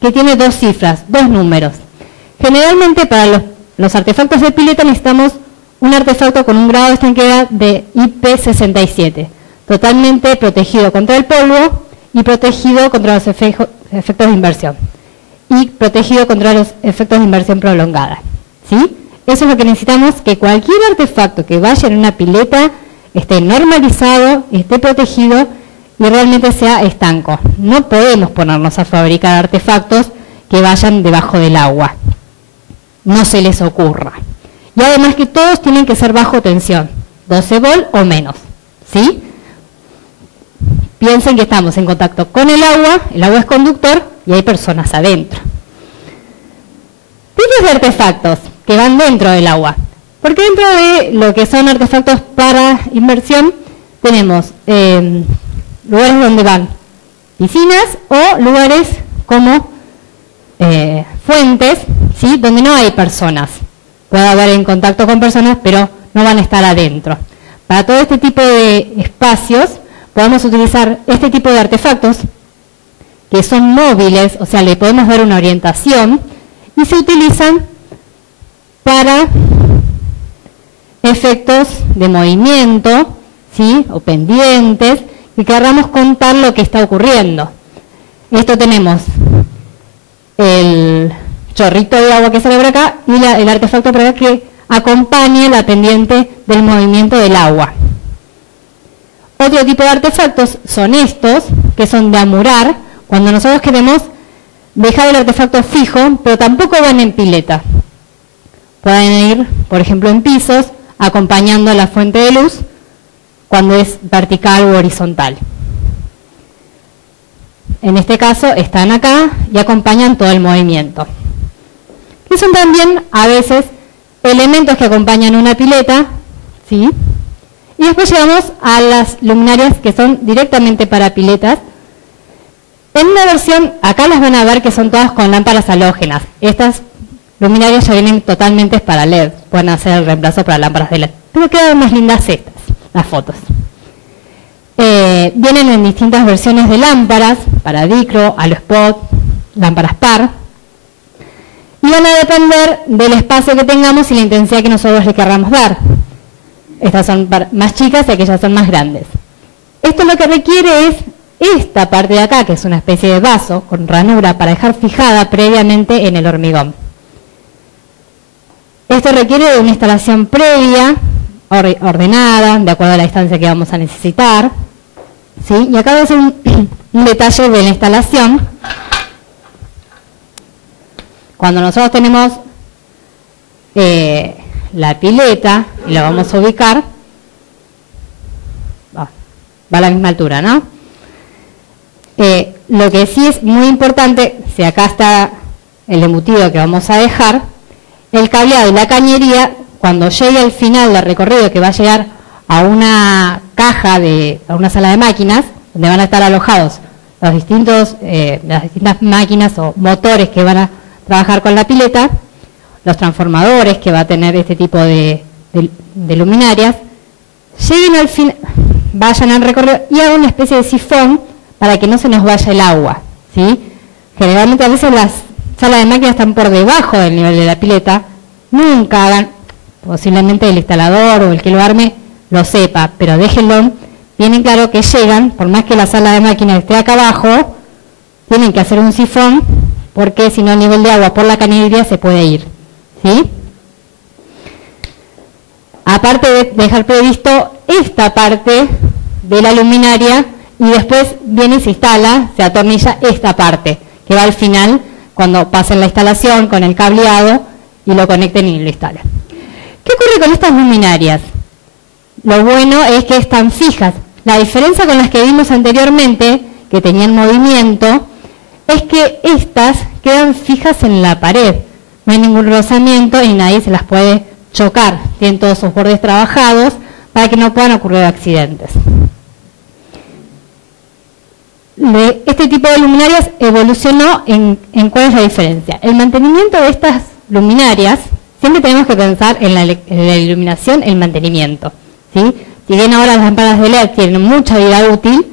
que tiene 2 cifras, 2 números. Generalmente para los artefactos de pileta necesitamos un artefacto con un grado de estanqueidad de IP67, totalmente protegido contra el polvo y protegido contra los efectos de inversión. Y protegido contra los efectos de inversión prolongada. ¿Sí? Eso es lo que necesitamos, que cualquier artefacto que vaya en una pileta esté normalizado, esté protegido y realmente sea estanco. No podemos ponernos a fabricar artefactos que vayan debajo del agua. No se les ocurra. Y además que todos tienen que ser bajo tensión, 12 volt o menos. ¿Sí? Piensen que estamos en contacto con el agua es conductor y hay personas adentro. Tipos de artefactos que van dentro del agua. Porque dentro de lo que son artefactos para inmersión, tenemos lugares donde van piscinas o lugares como fuentes, ¿sí? Donde no hay personas. Puede haber en contacto con personas, pero no van a estar adentro. Para todo este tipo de espacios, podemos utilizar este tipo de artefactos que son móviles, o sea, le podemos dar una orientación y se utilizan para efectos de movimiento, ¿sí? O pendientes, y querramos contar lo que está ocurriendo. Esto tenemos el chorrito de agua que sale por acá y el artefacto por acá que acompaña la pendiente del movimiento del agua. Otro tipo de artefactos son estos, que son de amurar, cuando nosotros queremos dejar el artefacto fijo, pero tampoco van en pileta. Pueden ir, por ejemplo, en pisos, acompañando la fuente de luz cuando es vertical u horizontal. En este caso están acá y acompañan todo el movimiento. Que son también a veces elementos que acompañan una pileta, ¿sí? Y después llegamos a las luminarias que son directamente para piletas. En una versión, acá las van a ver que son todas con lámparas halógenas. Estas luminarias ya vienen totalmente para LED, pueden hacer el reemplazo para lámparas de LED. Pero quedan más lindas estas, las fotos. Vienen en distintas versiones de lámparas, para dicro, halo spot, lámparas par. Y van a depender del espacio que tengamos y la intensidad que nosotros le querramos dar. Estas son más chicas y aquellas son más grandes. Esto lo que requiere es esta parte de acá, que es una especie de vaso con ranura para dejar fijada previamente en el hormigón. Esto requiere de una instalación previa, ordenada, de acuerdo a la distancia que vamos a necesitar. ¿Sí? Y acá voy a hacer un detalle de la instalación. Cuando nosotros tenemos la pileta y la vamos a ubicar, va a la misma altura, ¿no? Lo que sí es muy importante, si acá está el embutido que vamos a dejar, el cableado y la cañería, cuando llegue al final del recorrido, que va a llegar a una caja, a una sala de máquinas, donde van a estar alojados las distintas máquinas o motores que van a trabajar con la pileta, los transformadores que va a tener este tipo de luminarias, lleguen al final, vayan al recorrido y hagan una especie de sifón para que no se nos vaya el agua, ¿sí? Generalmente a veces las salas de máquinas están por debajo del nivel de la pileta, nunca hagan, posiblemente el instalador o el que lo arme lo sepa, pero déjenlo bien claro que llegan, por más que la sala de máquinas esté acá abajo, tienen que hacer un sifón, porque si no el nivel de agua por la cañería se puede ir, ¿sí? Aparte de dejar previsto esta parte de la luminaria, y después viene y se instala, se atornilla esta parte, que va al final cuando pasen la instalación con el cableado y lo conecten y lo instalen. ¿Qué ocurre con estas luminarias? Lo bueno es que están fijas. La diferencia con las que vimos anteriormente, que tenían movimiento, es que estas quedan fijas en la pared. No hay ningún rozamiento y nadie se las puede chocar. Tienen todos sus bordes trabajados para que no puedan ocurrir accidentes. Este tipo de luminarias evolucionó en cuál es la diferencia. El mantenimiento de estas luminarias, siempre tenemos que pensar en la iluminación, el mantenimiento, ¿sí? Si bien ahora las lámparas de LED tienen mucha vida útil,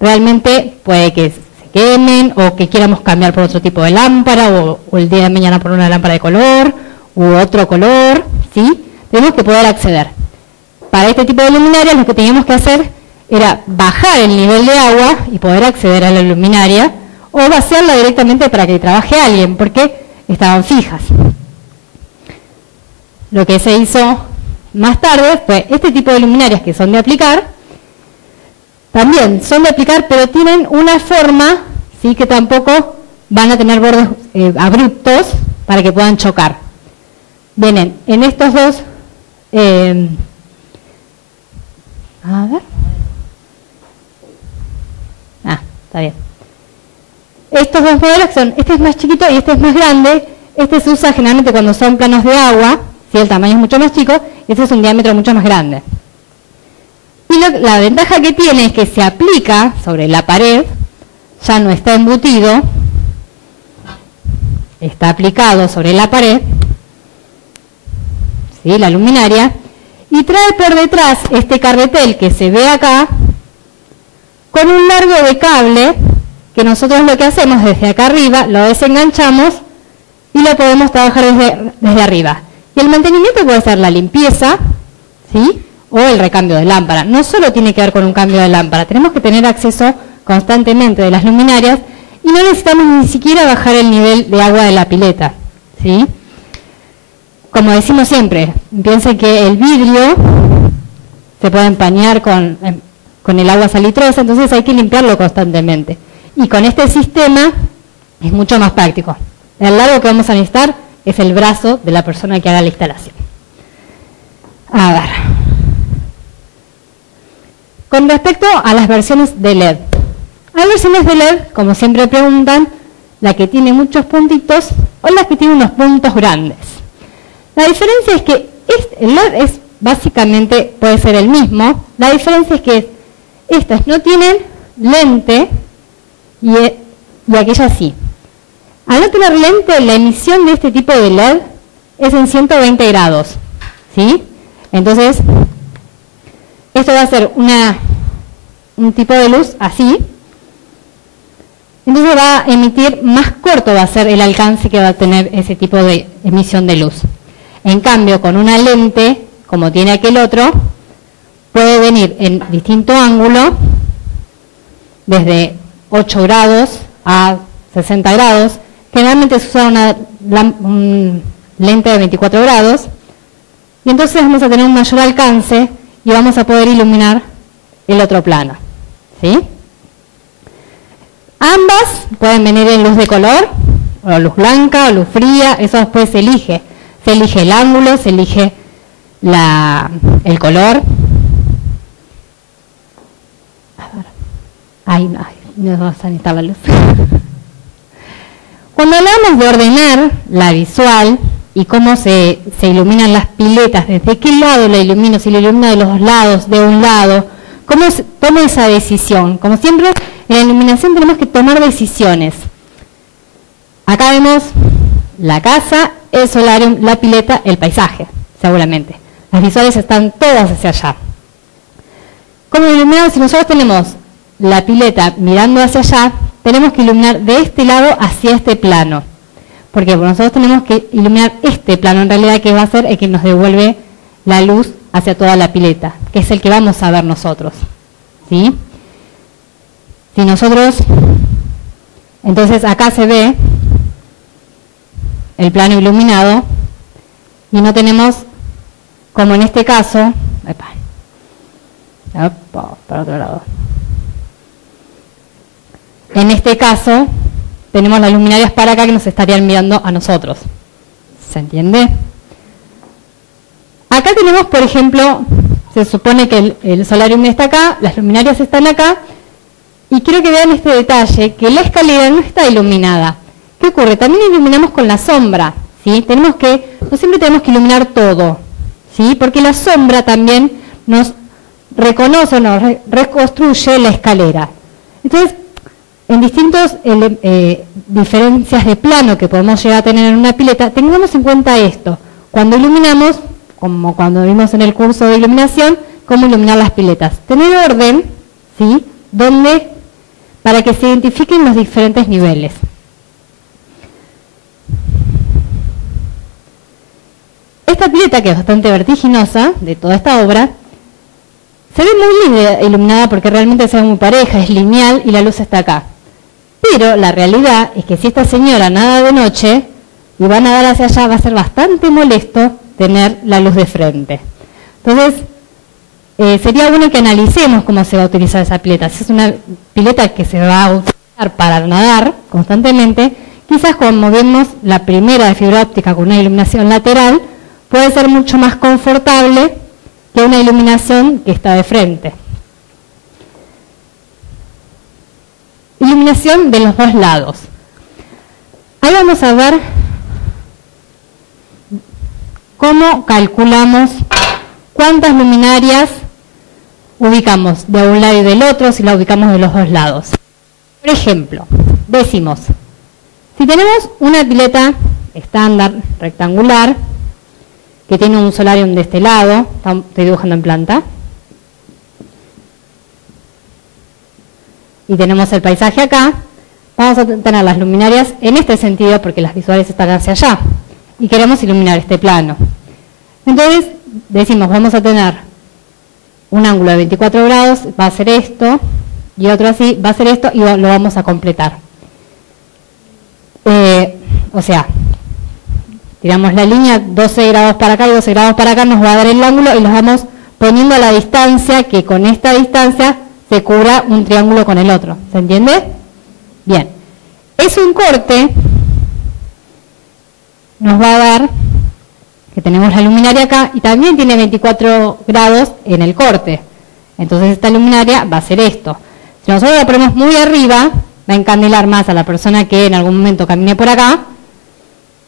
realmente puede que se quemen o que quieramos cambiar por otro tipo de lámpara o el día de mañana por una lámpara de color u otro color, ¿sí? Tenemos que poder acceder. Para este tipo de luminarias lo que teníamos que hacer era bajar el nivel de agua y poder acceder a la luminaria o vaciarla directamente para que trabaje alguien, porque estaban fijas. Lo que se hizo más tarde fue este tipo de luminarias que son de aplicar, también son de aplicar, pero tienen una forma, ¿sí?, que tampoco van a tener bordes abruptos para que puedan chocar. Vienen en estos dos, a ver, está bien. Estos dos modelos son, este es más chiquito y este es más grande. Este se usa generalmente cuando son planos de agua, ¿sí? El tamaño es mucho más chico, y este es un diámetro mucho más grande. Y la ventaja que tiene es que se aplica sobre la pared, ya no está embutido, está aplicado sobre la pared, ¿sí?, la luminaria, y trae por detrás este carretel que se ve acá, con un largo de cable, que nosotros lo que hacemos desde acá arriba, lo desenganchamos y lo podemos trabajar desde arriba. Y el mantenimiento puede ser la limpieza, ¿sí?, o el recambio de lámpara. No solo tiene que ver con un cambio de lámpara, tenemos que tener acceso constantemente de las luminarias y no necesitamos ni siquiera bajar el nivel de agua de la pileta, ¿sí? Como decimos siempre, piensen que el vidrio se puede empañar con el agua salitrosa, entonces hay que limpiarlo constantemente. Y con este sistema es mucho más práctico. El largo que vamos a necesitar es el brazo de la persona que haga la instalación. A ver. Con respecto a las versiones de LED. Hay versiones de LED, como siempre preguntan, la que tiene muchos puntitos o las que tiene unos puntos grandes. La diferencia es que el LED es básicamente, puede ser el mismo. La diferencia es que estas no tienen lente y aquellas sí. Al no tener lente, la emisión de este tipo de LED es en 120 grados, ¿sí? Entonces, esto va a ser un tipo de luz así. Entonces va a emitir, más corto va a ser el alcance que va a tener ese tipo de emisión de luz. En cambio, con una lente, como tiene aquel otro, puede venir en distinto ángulo, desde 8 grados a 60 grados. Generalmente se usa una lente de 24 grados. Y entonces vamos a tener un mayor alcance y vamos a poder iluminar el otro plano, ¿sí? Ambas pueden venir en luz de color, o luz blanca, o luz fría, eso después se elige. Se elige el ángulo, se elige el color. A ver. Ay, no va a necesitar la luz. Cuando hablamos de ordenar la visual y cómo se iluminan las piletas, desde qué lado la ilumino, si la ilumino de los dos lados, de un lado, cómo se toma esa decisión. Como siempre, en la iluminación tenemos que tomar decisiones. Acá vemos la casa, el solarium, la pileta, el paisaje, seguramente. Las visuales están todas hacia allá. ¿Cómo iluminar? Si nosotros tenemos la pileta mirando hacia allá, tenemos que iluminar de este lado hacia este plano. Porque nosotros tenemos que iluminar este plano, en realidad, que va a ser el que nos devuelve la luz hacia toda la pileta, que es el que vamos a ver nosotros, ¿sí? Si nosotros, entonces acá se ve el plano iluminado y no tenemos, como en este caso, para otro lado. En este caso, tenemos las luminarias para acá que nos estarían mirando a nosotros. ¿Se entiende? Acá tenemos, por ejemplo, se supone que el solarium está acá, las luminarias están acá, y quiero que vean este detalle, que la escalera no está iluminada. ¿Qué ocurre? También iluminamos con la sombra, ¿sí? No siempre tenemos que iluminar todo, ¿sí? Porque la sombra también nos reconoce, nos reconstruye la escalera. Entonces, en distintas diferencias de plano que podemos llegar a tener en una pileta, tengamos en cuenta esto. cuando iluminamos, como cuando vimos en el curso de iluminación, cómo iluminar las piletas. Tener orden, ¿sí? Para que se identifiquen los diferentes niveles. Esta pileta, que es bastante vertiginosa, de toda esta obra, se ve muy linda iluminada porque realmente se ve muy pareja, es lineal y la luz está acá. Pero la realidad es que si esta señora nada de noche y va a nadar hacia allá, va a ser bastante molesto tener la luz de frente. Entonces, sería bueno que analicemos cómo se va a utilizar esa pileta. Si es una pileta que se va a utilizar para nadar constantemente, quizás como vemos la primera de fibra óptica con una iluminación lateral, puede ser mucho más confortable que una iluminación que está de frente. Iluminación de los dos lados. Ahí vamos a ver cómo calculamos cuántas luminarias ubicamos de un lado y del otro, si la ubicamos de los dos lados. Por ejemplo, decimos, si tenemos una pileta estándar rectangular, que tiene un solarium de este lado, estoy dibujando en planta, y tenemos el paisaje acá, vamos a tener las luminarias en este sentido porque las visuales están hacia allá, y queremos iluminar este plano. Entonces decimos, vamos a tener un ángulo de 24 grados, va a ser esto, y otro así, va a ser esto, y lo vamos a completar. O sea, tiramos la línea 12 grados para acá y 12 grados para acá, nos va a dar el ángulo y los vamos poniendo a la distancia, que con esta distancia se cubra un triángulo con el otro. ¿Se entiende? Bien. Es un corte, nos va a dar que tenemos la luminaria acá y también tiene 24 grados en el corte. Entonces esta luminaria va a ser esto. Si nosotros la ponemos muy arriba, va a encandilar más a la persona que en algún momento camine por acá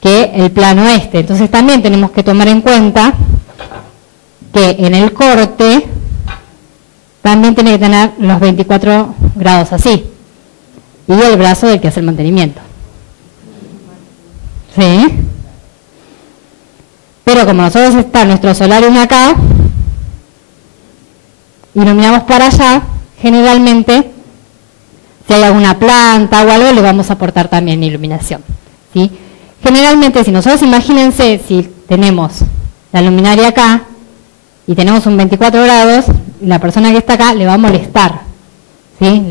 que el plano este. Entonces también tenemos que tomar en cuenta que en el corte también tiene que tener los 24 grados así. Y el brazo del que hace el mantenimiento. ¿Sí? Pero como nosotros está nuestro solarium acá, iluminamos para allá, generalmente, si hay alguna planta o algo, le vamos a aportar también iluminación. ¿Sí? Generalmente, si nosotros, imagínense, si tenemos la luminaria acá y tenemos un 24 grados, la persona que está acá le va a molestar. ¿Sí?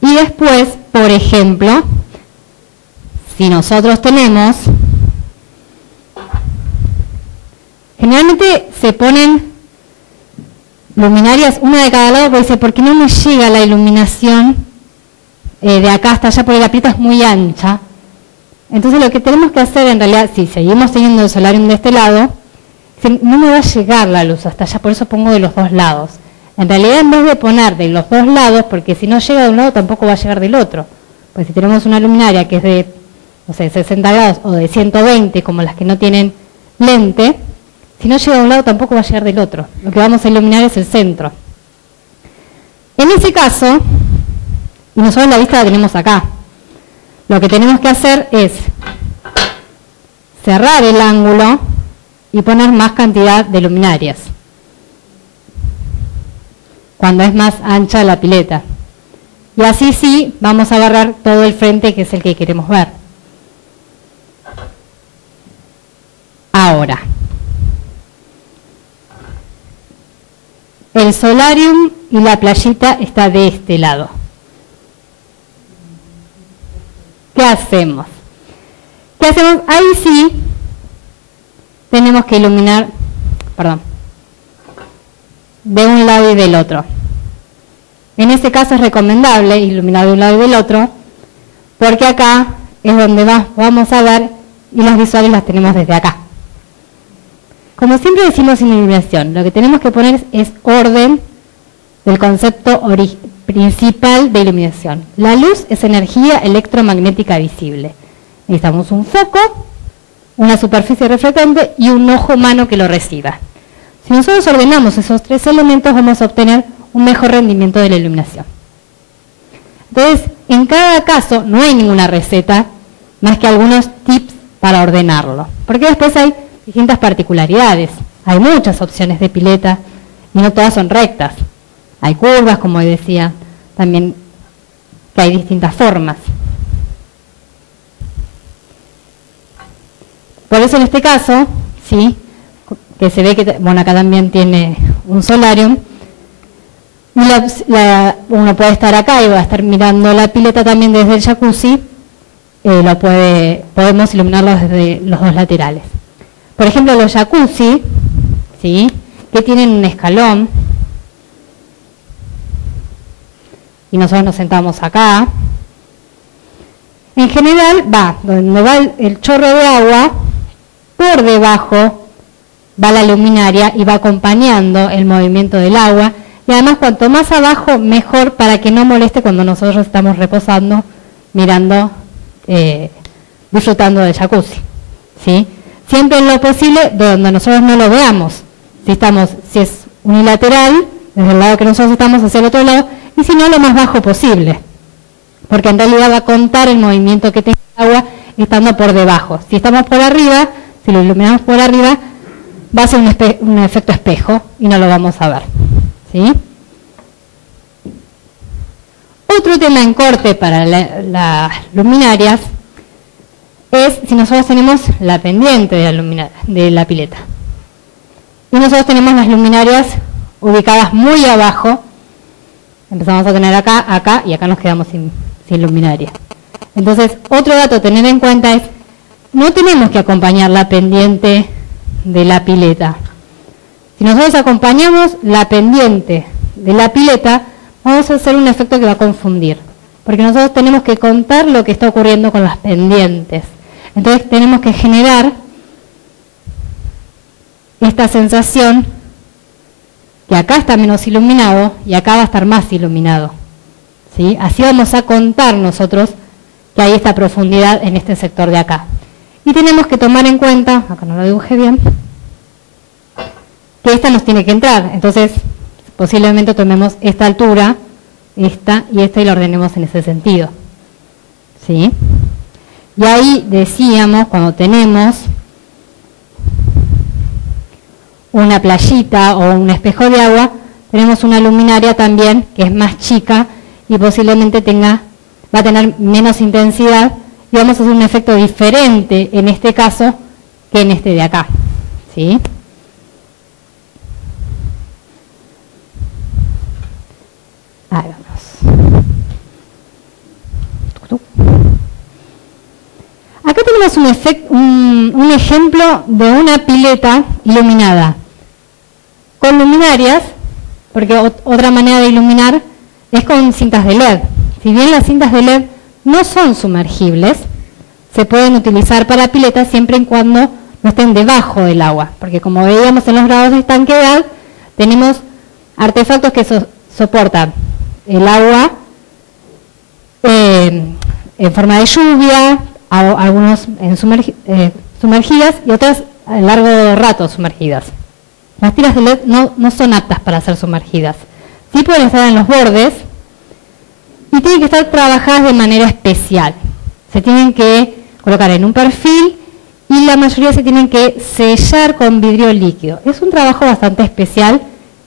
Y después, por ejemplo, si nosotros tenemos, generalmente se ponen luminarias una de cada lado, porque dice, ¿por qué no me llega la iluminación de acá hasta allá? Porque la pileta es muy ancha. Entonces lo que tenemos que hacer en realidad, si seguimos teniendo el solarium de este lado, no me va a llegar la luz hasta allá, por eso pongo de los dos lados. En realidad, en vez de poner de los dos lados, porque si no llega de un lado tampoco va a llegar del otro. Pues si tenemos una luminaria que es de, no sé, 60 grados o de 120, como las que no tienen lente, si no llega de un lado tampoco va a llegar del otro. Lo que vamos a iluminar es el centro. En ese caso, y nosotros la vista la tenemos acá, lo que tenemos que hacer es cerrar el ángulo y poner más cantidad de luminarias cuando es más ancha la pileta. Y así sí vamos a agarrar todo el frente, que es el que queremos ver. Ahora, el solarium y la playita está de este lado. ¿Qué hacemos? ¿Qué hacemos? Ahí sí tenemos que iluminar, de un lado y del otro. En este caso es recomendable iluminar de un lado y del otro, porque acá es donde vamos a ver, y las visuales las tenemos desde acá. Como siempre decimos en iluminación, lo que tenemos que poner es orden del concepto principal de iluminación. La luz es energía electromagnética visible. Necesitamos un foco, una superficie reflectante y un ojo humano que lo reciba. Si nosotros ordenamos esos tres elementos, vamos a obtener un mejor rendimiento de la iluminación. Entonces, en cada caso no hay ninguna receta, más que algunos tips para ordenarlo. Porque después hay distintas particularidades. Hay muchas opciones de pileta y no todas son rectas. Hay curvas, como decía, también que hay distintas formas. Por eso en este caso, sí, que se ve que, bueno, acá también tiene un solarium, y uno puede estar acá y va a estar mirando la pileta también desde el jacuzzi, podemos iluminarlo desde los dos laterales. Por ejemplo, los jacuzzi, ¿sí?, que tienen un escalón, y nosotros nos sentamos acá, en general donde va el chorro de agua, por debajo va la luminaria y va acompañando el movimiento del agua, y además cuanto más abajo mejor, para que no moleste cuando nosotros estamos reposando, mirando, disfrutando del jacuzzi, ¿sí? Siempre en lo posible de donde nosotros no lo veamos, si es unilateral, desde el lado que nosotros estamos hacia el otro lado, y si no, lo más bajo posible, porque en realidad va a contar el movimiento que tenga el agua estando por debajo. Si estamos por arriba, si lo iluminamos por arriba, va a ser un efecto espejo y no lo vamos a ver, ¿sí? Otro tema en corte para las luminarias es si nosotros tenemos la pendiente de la pileta. Y nosotros tenemos las luminarias ubicadas muy abajo. Empezamos a tener acá y acá nos quedamos sin luminaria. Entonces, otro dato a tener en cuenta es, no tenemos que acompañar la pendiente de la pileta. Si nosotros acompañamos la pendiente de la pileta, vamos a hacer un efecto que va a confundir, porque nosotros tenemos que contar lo que está ocurriendo con las pendientes. Entonces tenemos que generar esta sensación que acá está menos iluminado y acá va a estar más iluminado, ¿sí? Así vamos a contar nosotros que hay esta profundidad en este sector de acá. Y tenemos que tomar en cuenta, acá no lo dibujé bien, que esta nos tiene que entrar. Entonces, posiblemente tomemos esta altura, esta y esta, y la ordenemos en ese sentido, ¿sí? Y ahí decíamos, cuando tenemos una playita o un espejo de agua, tenemos una luminaria también que es más chica y posiblemente va a tener menos intensidad, y vamos a hacer un efecto diferente en este caso que en este de acá, ¿sí? Ahí vamos. Acá tenemos un ejemplo de una pileta iluminada con luminarias, porque otra manera de iluminar es con cintas de LED. Si bien las cintas de LED no son sumergibles, se pueden utilizar para piletas siempre y cuando no estén debajo del agua, porque como veíamos en los grados de estanqueidad, tenemos artefactos que soportan el agua en forma de lluvia, algunos sumergidas y otras a largo rato sumergidas. Las tiras de LED no son aptas para ser sumergidas. Sí pueden estar en los bordes y tienen que estar trabajadas de manera especial. Se tienen que colocar en un perfil y la mayoría se tienen que sellar con vidrio líquido. Es un trabajo bastante especial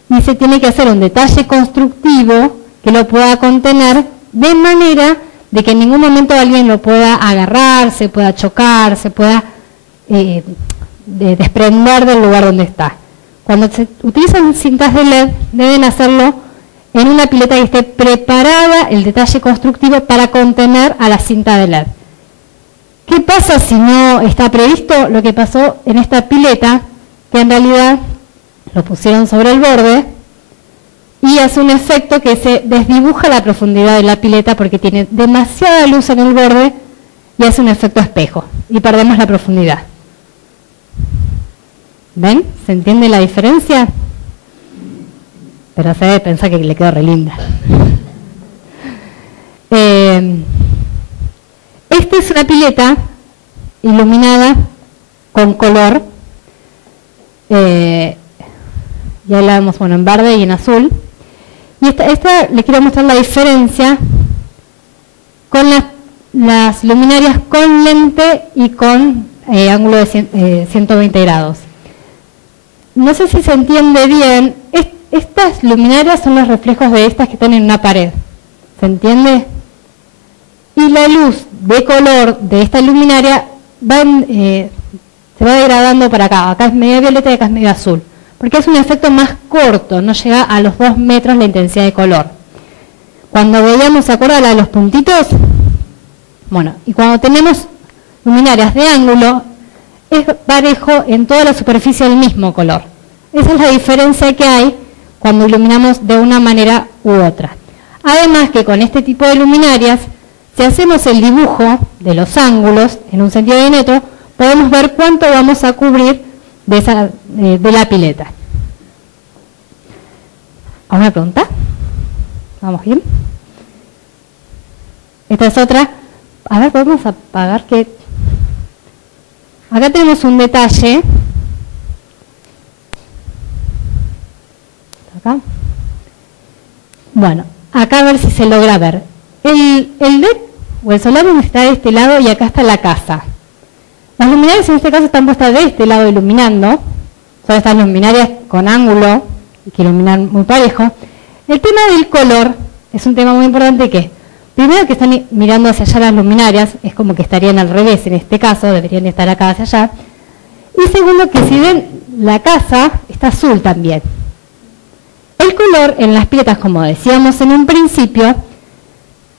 y se tiene que hacer un detalle constructivo que lo pueda contener de manera de que en ningún momento alguien lo pueda agarrar, se pueda chocar, se pueda desprender del lugar donde está. Cuando se utilizan cintas de LED, deben hacerlo en una pileta que esté preparada el detalle constructivo para contener a la cinta de LED. ¿Qué pasa si no está previsto lo que pasó en esta pileta? Que en realidad lo pusieron sobre el borde y hace un efecto que se desdibuja la profundidad de la pileta porque tiene demasiada luz en el borde y hace un efecto espejo y perdemos la profundidad. ¿Ven? ¿Se entiende la diferencia? Pero se debe pensar que le quedó re linda. Esta es una pileta iluminada con color. Y ahí la vemos, bueno, en verde y en azul. Y esta le quiero mostrar la diferencia con las luminarias con lente y con ángulo de 120 grados. No sé si se entiende bien, estas luminarias son los reflejos de estas que están en una pared. ¿Se entiende? Y la luz de color de esta luminaria se va degradando para acá. Acá es medio violeta y acá es medio azul. Porque es un efecto más corto, no llega a los 2 metros la intensidad de color. Cuando veíamos, ¿se acuerdan la de los puntitos? Bueno, y cuando tenemos luminarias de ángulo, es parejo en toda la superficie del mismo color. Esa es la diferencia que hay cuando iluminamos de una manera u otra. Además que con este tipo de luminarias, si hacemos el dibujo de los ángulos en un sentido de metro, podemos ver cuánto vamos a cubrir de la pileta. ¿Alguna pregunta? ¿Vamos bien? Esta es otra. A ver, podemos apagar que... Acá tenemos un detalle. Acá. Bueno, acá a ver si se logra ver. El LED o el solarium está de este lado y acá está la casa. Las luminarias en este caso están puestas de este lado iluminando. Son estas luminarias con ángulo que iluminan muy parejo. El tema del color es un tema muy importante que, primero que están mirando hacia allá las luminarias, es como que estarían al revés en este caso, deberían estar acá hacia allá. Y segundo que si ven la casa está azul también. El color en las piletas, como decíamos en un principio,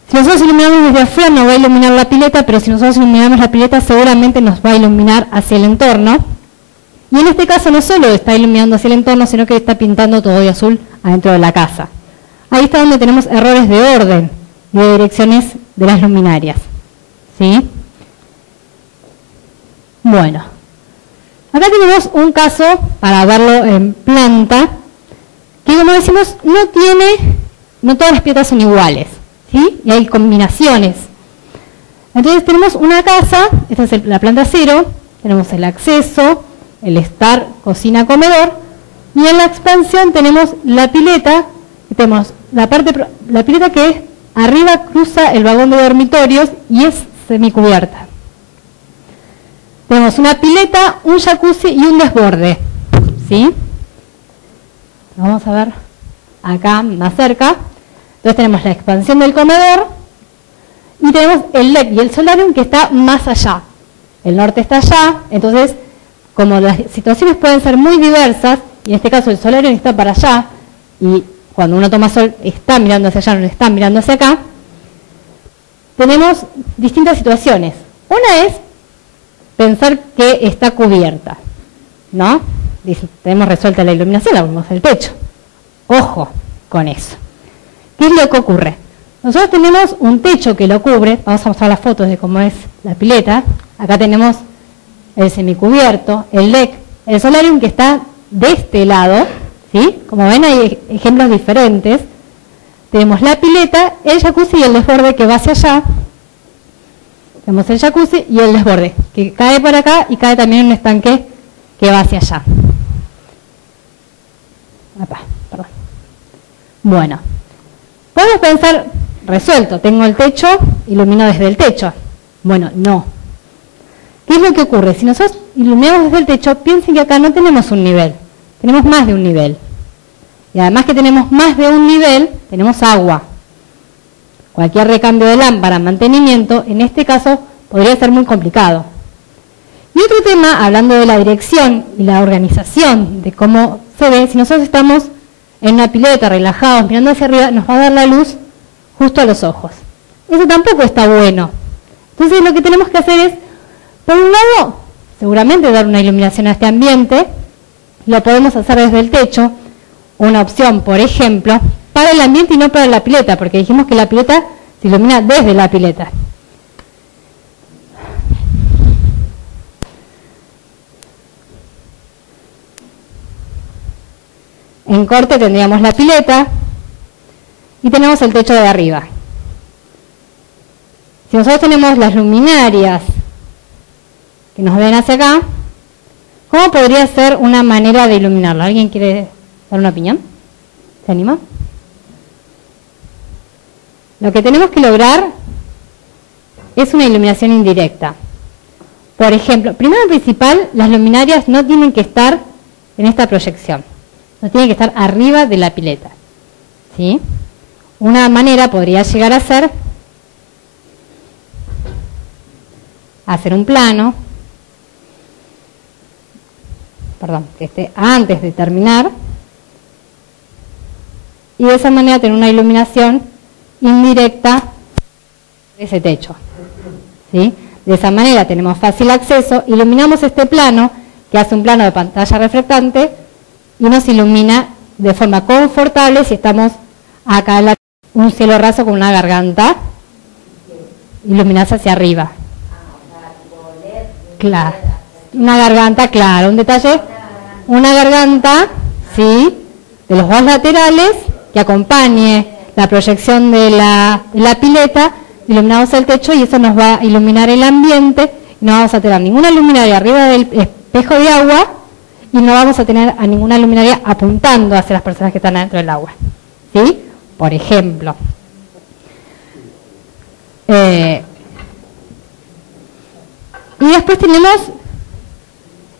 si nosotros iluminamos desde afuera no va a iluminar la pileta, pero si nosotros iluminamos la pileta seguramente nos va a iluminar hacia el entorno. Y en este caso no solo está iluminando hacia el entorno, sino que está pintando todo de azul adentro de la casa. Ahí está donde tenemos errores de orden y de direcciones de las luminarias. ¿Sí? Bueno, acá tenemos un caso para verlo en planta, que como decimos, no todas las piletas son iguales. ¿Sí? Y hay combinaciones. Entonces tenemos una casa, esta es la planta 0, tenemos el acceso, el estar, cocina, comedor, y en la expansión tenemos la pileta, y tenemos la pileta que arriba cruza el vagón de dormitorios y es semicubierta. Tenemos una pileta, un jacuzzi y un desborde. ¿Sí? Vamos a ver acá más cerca. Entonces tenemos la expansión del comedor y tenemos el LED y el solarium que está más allá. El norte está allá, entonces como las situaciones pueden ser muy diversas, y en este caso el solarium está para allá, y cuando uno toma sol está mirando hacia allá, no está mirando hacia acá, tenemos distintas situaciones. Una es pensar que está cubierta, ¿no? Tenemos resuelta la iluminación, la ponemos el techo. Ojo con eso. ¿Qué es lo que ocurre? Nosotros tenemos un techo que lo cubre, vamos a mostrar las fotos de cómo es la pileta. Acá tenemos el semicubierto, el LED, el solarium que está de este lado, ¿sí? Como ven hay ejemplos diferentes. Tenemos la pileta, el jacuzzi y el desborde que va hacia allá. Tenemos el jacuzzi y el desborde, que cae por acá y cae también en un estanque que va hacia allá. Perdón. Bueno. Podemos pensar, resuelto, tengo el techo, ilumino desde el techo. Bueno, no. ¿Qué es lo que ocurre? Si nosotros iluminamos desde el techo, piensen que acá no tenemos un nivel, tenemos más de un nivel. Y además que tenemos más de un nivel, tenemos agua. Cualquier recambio de lámpara, mantenimiento, en este caso podría ser muy complicado. Y otro tema, hablando de la dirección y la organización de cómo se ve, si nosotros estamos en una pileta, relajados, mirando hacia arriba, nos va a dar la luz justo a los ojos. Eso tampoco está bueno. Entonces lo que tenemos que hacer es, por un lado, seguramente dar una iluminación a este ambiente, lo podemos hacer desde el techo, una opción, por ejemplo, para el ambiente y no para la pileta, porque dijimos que la pileta se ilumina desde la pileta. En corte tendríamos la pileta y tenemos el techo de arriba. Si nosotros tenemos las luminarias que nos ven hacia acá, ¿cómo podría ser una manera de iluminarlo? ¿Alguien quiere dar una opinión? ¿Se anima? Lo que tenemos que lograr es una iluminación indirecta. Por ejemplo, primero y principal, las luminarias no tienen que estar en esta proyección, no tienen que estar arriba de la pileta, ¿sí? Una manera podría llegar a ser hacer un plano, que esté antes de terminar, y de esa manera tener una iluminación indirecta de ese techo, ¿sí? De esa manera tenemos fácil acceso, iluminamos este plano, que hace un plano de pantalla reflectante, y nos ilumina de forma confortable si estamos acá en un cielo raso con una garganta, iluminarse hacia arriba. Claro, una garganta, claro, un detalle, una garganta, ¿sí?, de los dos laterales, que acompañe la proyección de la pileta, iluminamos el techo y eso nos va a iluminar el ambiente, y no vamos a tener ninguna luminaria arriba del espejo de agua, y no vamos a tener a ninguna luminaria apuntando hacia las personas que están adentro del agua, ¿sí? Por ejemplo. Y después tenemos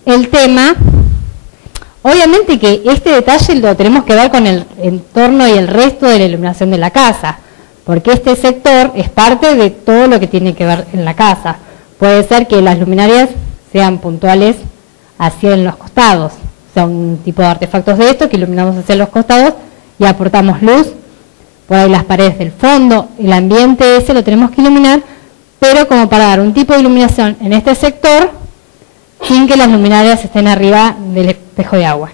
el tema, obviamente que este detalle lo tenemos que ver con el entorno y el resto de la iluminación de la casa, porque este sector es parte de todo lo que tiene que ver en la casa. Puede ser que las luminarias sean puntuales hacia en los costados, o sea, un tipo de artefactos de esto que iluminamos hacia los costados y aportamos luz, por ahí las paredes del fondo, el ambiente ese lo tenemos que iluminar, pero como para dar un tipo de iluminación en este sector, sin que las luminarias estén arriba del espejo de agua.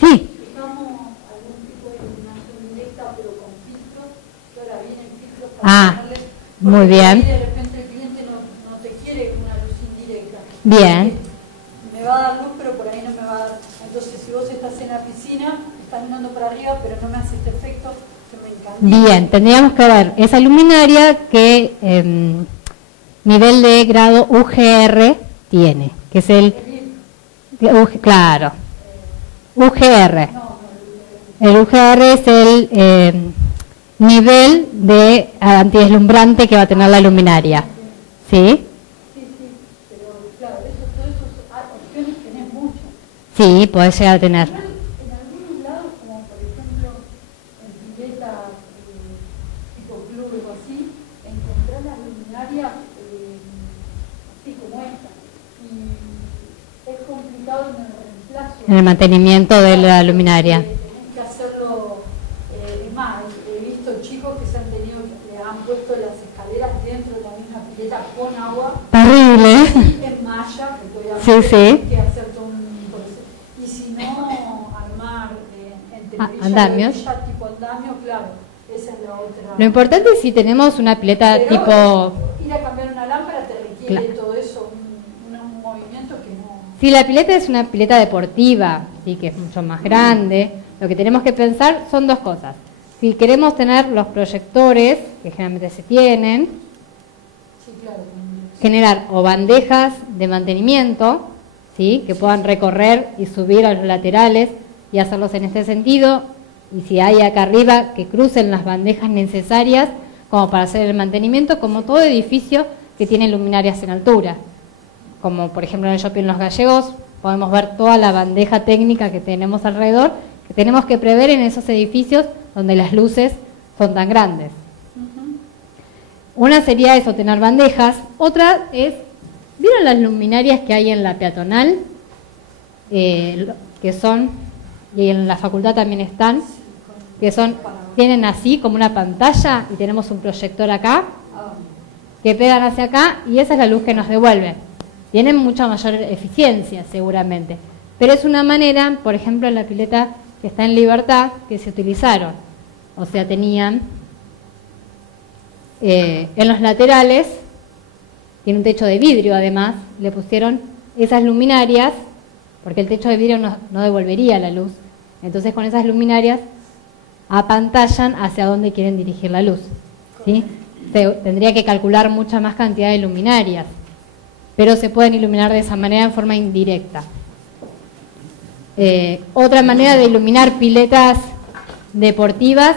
Sí. Ah, muy bien. De repente el cliente no te quiere una luz indirecta. Bien. Me va a dar luz, pero por ahí no me va a dar. Entonces, si vos estás en la piscina, estás mirando para arriba, pero no me hace este efecto, se me encanta. Bien, tendríamos que ver esa luminaria que nivel de grado UGR tiene, que es el... claro, UGR. El UGR es el nivel de antideslumbrante que va a tener la luminaria, ¿sí? Sí, pero claro, todas esas opciones tenés muchas. Sí, podés llegar a tener. En algunos lados, como por ejemplo en pileta tipo club o así, encontrás la luminaria así como esta. Y es complicado en el reemplazo. En el mantenimiento de la luminaria. Tenés que hacerlo, es más, he visto chicos que se han tenido, le han puesto las escaleras dentro de la misma pileta con agua. Terrible. En malla, que todavía Sí, sí. que hacer todo un proceso. Y si no, armar entre andamios. tipo andamio, claro, esa es la otra. Lo importante es si tenemos una pileta Pero tipo... ir a cambiar una lámpara te requiere Claro. todo eso, un movimiento que no... Si la pileta es una pileta deportiva, sí, que es mucho más grande, lo que tenemos que pensar son dos cosas. Si queremos tener los proyectores, que generalmente se tienen, Sí, claro. generar o bandejas de mantenimiento, ¿sí?, que puedan recorrer y subir a los laterales y hacerlos en este sentido, y si hay acá arriba que crucen las bandejas necesarias como para hacer el mantenimiento, como todo edificio que tiene luminarias en altura. Como por ejemplo en el Shopping Los Gallegos, podemos ver toda la bandeja técnica que tenemos alrededor, que tenemos que prever en esos edificios donde las luces son tan grandes. Una sería eso, tener bandejas. Otra es, ¿vieron las luminarias que hay en la peatonal? Que son, y en la facultad también están, que son, tienen así como una pantalla y tenemos un proyector acá, que pegan hacia acá y esa es la luz que nos devuelve. Tienen mucha mayor eficiencia seguramente, pero es una manera, por ejemplo en la pileta que está en Libertad, que se utilizaron, o sea tenían en los laterales, tiene un techo de vidrio además, le pusieron esas luminarias, porque el techo de vidrio no devolvería la luz, entonces con esas luminarias apantallan hacia dónde quieren dirigir la luz, ¿sí? Tendría que calcular mucha más cantidad de luminarias, pero se pueden iluminar de esa manera en forma indirecta. Otra manera de iluminar piletas deportivas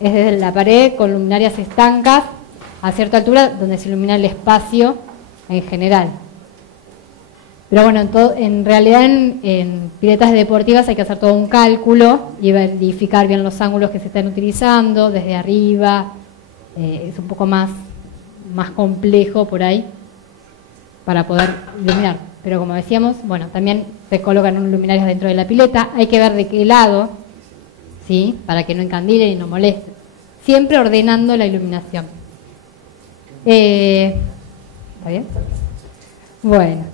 es desde la pared con luminarias estancas a cierta altura donde se ilumina el espacio en general. Pero bueno, en realidad en piletas deportivas hay que hacer todo un cálculo y verificar bien los ángulos que se están utilizando, desde arriba, es un poco más complejo por ahí para poder iluminar. Pero como decíamos, bueno, también se colocan unos luminarias dentro de la pileta, hay que ver de qué lado, ¿sí? Para que no encandile y no moleste. Siempre ordenando la iluminación. ¿Está bien? Bueno.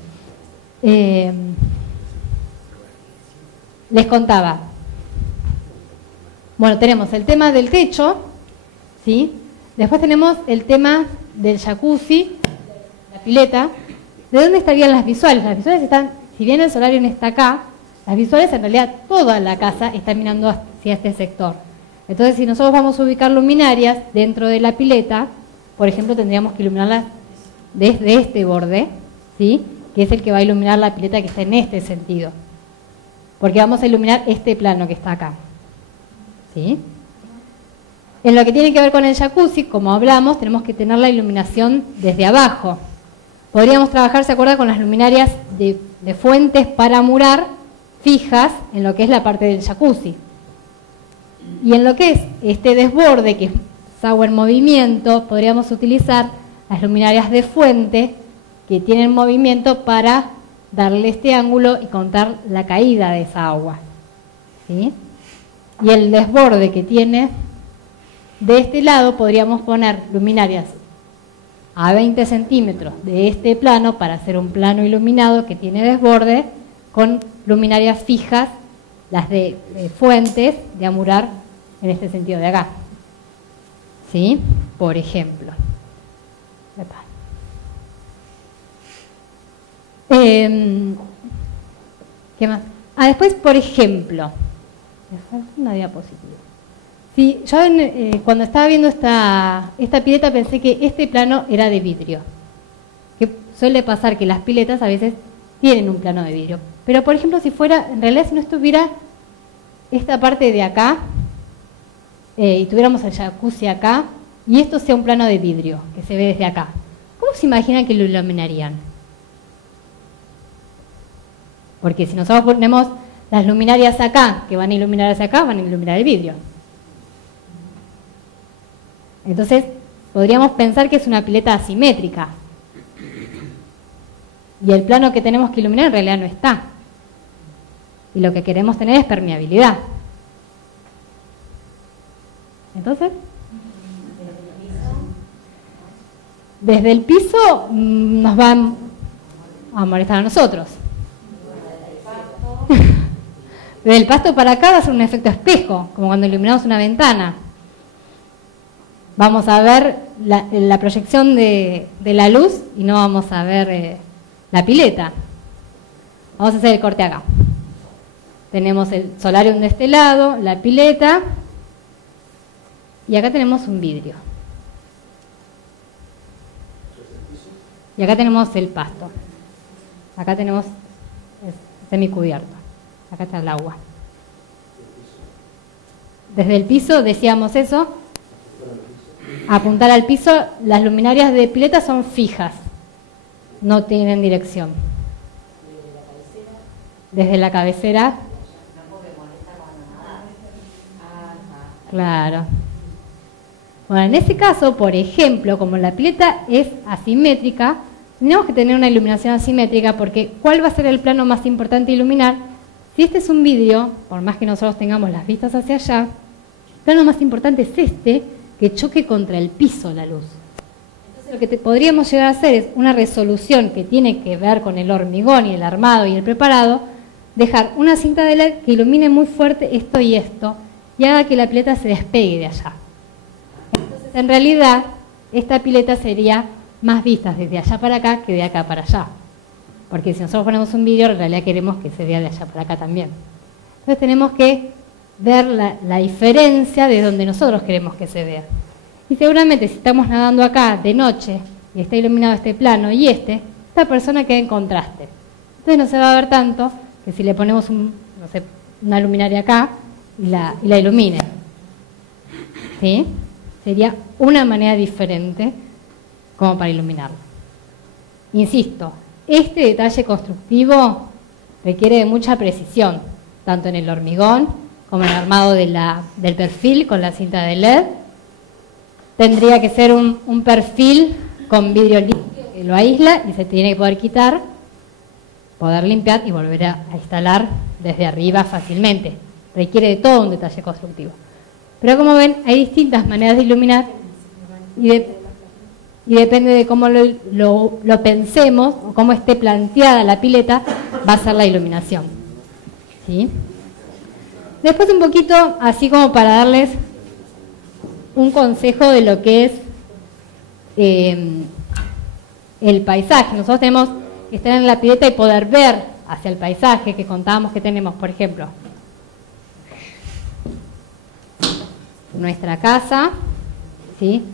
Les contaba. Bueno, tenemos el tema del techo, ¿sí? Después tenemos el tema del jacuzzi, la pileta. ¿De dónde estarían las visuales? Las visuales están, si bien el solarium está acá, las visuales en realidad toda la casa está mirando hacia este sector. Entonces, si nosotros vamos a ubicar luminarias dentro de la pileta, por ejemplo, tendríamos que iluminarlas desde este borde, ¿sí? Que es el que va a iluminar la pileta que está en este sentido. Porque vamos a iluminar este plano que está acá, ¿sí? En lo que tiene que ver con el jacuzzi, como hablamos, tenemos que tener la iluminación desde abajo. Podríamos trabajar, ¿se acuerda?, con las luminarias de fuentes para murar fijas en lo que es la parte del jacuzzi. Y en lo que es este desborde, que es agua en movimiento, podríamos utilizar las luminarias de fuente que tienen movimiento para darle este ángulo y contar la caída de esa agua, ¿sí? Y el desborde que tiene de este lado podríamos poner luminarias a 20 centímetros de este plano para hacer un plano iluminado que tiene desborde con luminarias fijas, las de fuentes de amurar en este sentido de acá, ¿sí? Por ejemplo. ¿Qué más? Después, por ejemplo, me falta una diapositiva. Sí, yo cuando estaba viendo esta pileta pensé que este plano era de vidrio. Que suele pasar que las piletas a veces tienen un plano de vidrio. Pero, por ejemplo, si fuera, en realidad si no estuviera esta parte de acá, y tuviéramos el jacuzzi acá, y esto sea un plano de vidrio, que se ve desde acá, ¿cómo se imaginan que lo iluminarían? Porque si nosotros ponemos las luminarias acá, que van a iluminar hacia acá, van a iluminar el vidrio. Entonces, podríamos pensar que es una pileta asimétrica. Y el plano que tenemos que iluminar en realidad no está. Y lo que queremos tener es permeabilidad. Entonces, desde el piso nos van a molestar a nosotros. Desde el pasto para acá va a ser un efecto espejo, como cuando iluminamos una ventana. Vamos a ver la proyección de la luz y no vamos a ver la pileta. Vamos a hacer el corte acá. Tenemos el solarium de este lado, la pileta, y acá tenemos un vidrio. Y acá tenemos el pasto. Acá tenemos semicubierto. Acá está el agua. Desde el piso, decíamos eso, apuntar al piso, las luminarias de pileta son fijas, no tienen dirección. Desde la cabecera. Claro. Bueno, en ese caso, por ejemplo, como la pileta es asimétrica, tenemos que tener una iluminación asimétrica porque ¿cuál va a ser el plano más importante a iluminar? Si este es un vidrio, por más que nosotros tengamos las vistas hacia allá, el plano más importante es este, que choque contra el piso la luz. Entonces lo que podríamos llegar a hacer es una resolución que tiene que ver con el hormigón y el armado y el preparado, dejar una cinta de LED que ilumine muy fuerte esto y esto, y haga que la pileta se despegue de allá. Entonces, en realidad, esta pileta sería más vistas desde allá para acá que de acá para allá. Porque si nosotros ponemos un vidrio, en realidad queremos que se vea de allá para acá también. Entonces tenemos que ver la diferencia de donde nosotros queremos que se vea. Y seguramente si estamos nadando acá de noche y está iluminado este plano y esta persona queda en contraste. Entonces no se va a ver tanto que si le ponemos una luminaria acá y la ilumine. ¿Sí? Sería una manera diferente como para iluminarlo. Insisto, este detalle constructivo requiere de mucha precisión, tanto en el hormigón como en el armado del perfil con la cinta de LED. Tendría que ser un perfil con vidrio líquido que lo aísla y se tiene que poder quitar, poder limpiar y volver a instalar desde arriba fácilmente. Requiere de todo un detalle constructivo. Pero como ven, hay distintas maneras de iluminar y depende de cómo lo pensemos o cómo esté planteada la pileta, va a ser la iluminación. ¿Sí? Después un poquito, así como para darles un consejo de lo que es el paisaje. Nosotros tenemos que estar en la pileta y poder ver hacia el paisaje que contábamos que tenemos, por ejemplo, nuestra casa, ¿sí?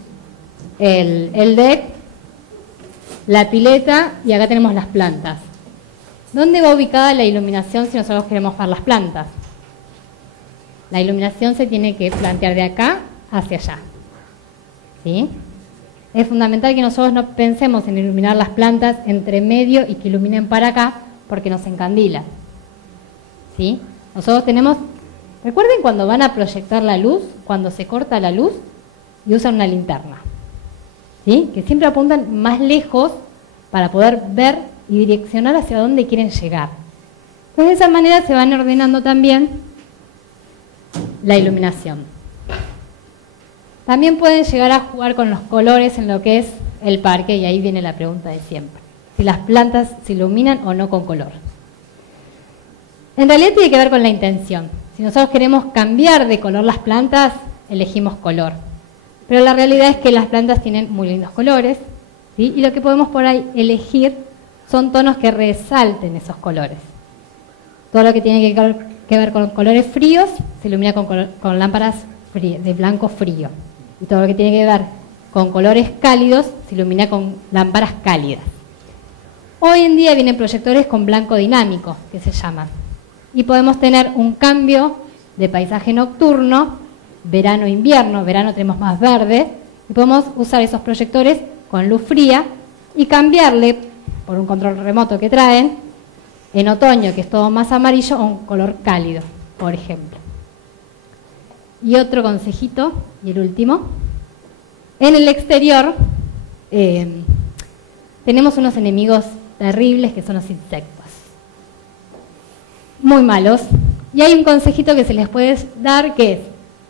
El deck, la pileta y acá tenemos las plantas. ¿Dónde va ubicada la iluminación si nosotros queremos ver las plantas? La iluminación se tiene que plantear de acá hacia allá. ¿Sí? Es fundamental que nosotros no pensemos en iluminar las plantas entre medio y que iluminen para acá porque nos encandila. ¿Sí? Nosotros tenemos... Recuerden cuando van a proyectar la luz, cuando se corta la luz y usan una linterna. ¿Sí? Que siempre apuntan más lejos para poder ver y direccionar hacia dónde quieren llegar. Entonces de esa manera se van ordenando también la iluminación. También pueden llegar a jugar con los colores en lo que es el parque y ahí viene la pregunta de siempre. Si las plantas se iluminan o no con color. En realidad tiene que ver con la intención. Si nosotros queremos cambiar de color las plantas, elegimos color. Pero la realidad es que las plantas tienen muy lindos colores, ¿sí? Y lo que podemos por ahí elegir son tonos que resalten esos colores. Todo lo que tiene que ver con colores fríos se ilumina con lámparas de blanco frío. Y todo lo que tiene que ver con colores cálidos se ilumina con lámparas cálidas. Hoy en día vienen proyectores con blanco dinámico, que se llaman. Y podemos tener un cambio de paisaje nocturno, verano-invierno, verano tenemos más verde, y podemos usar esos proyectores con luz fría y cambiarle, por un control remoto que traen, en otoño, que es todo más amarillo, a un color cálido, por ejemplo. Y otro consejito, y el último. En el exterior tenemos unos enemigos terribles que son los insectos. Muy malos. Y hay un consejito que se les puede dar, que es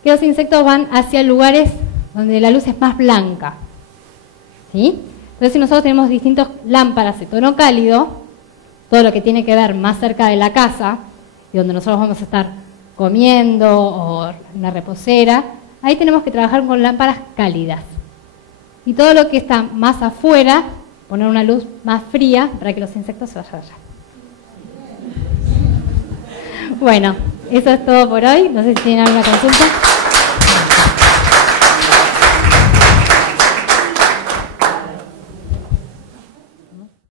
que los insectos van hacia lugares donde la luz es más blanca. ¿Sí? Entonces si nosotros tenemos distintas lámparas de tono cálido, todo lo que tiene que ver más cerca de la casa, y donde nosotros vamos a estar comiendo o en una reposera, ahí tenemos que trabajar con lámparas cálidas. Y todo lo que está más afuera, poner una luz más fría para que los insectos se vayan allá. Bueno, eso es todo por hoy. No sé si tienen alguna consulta.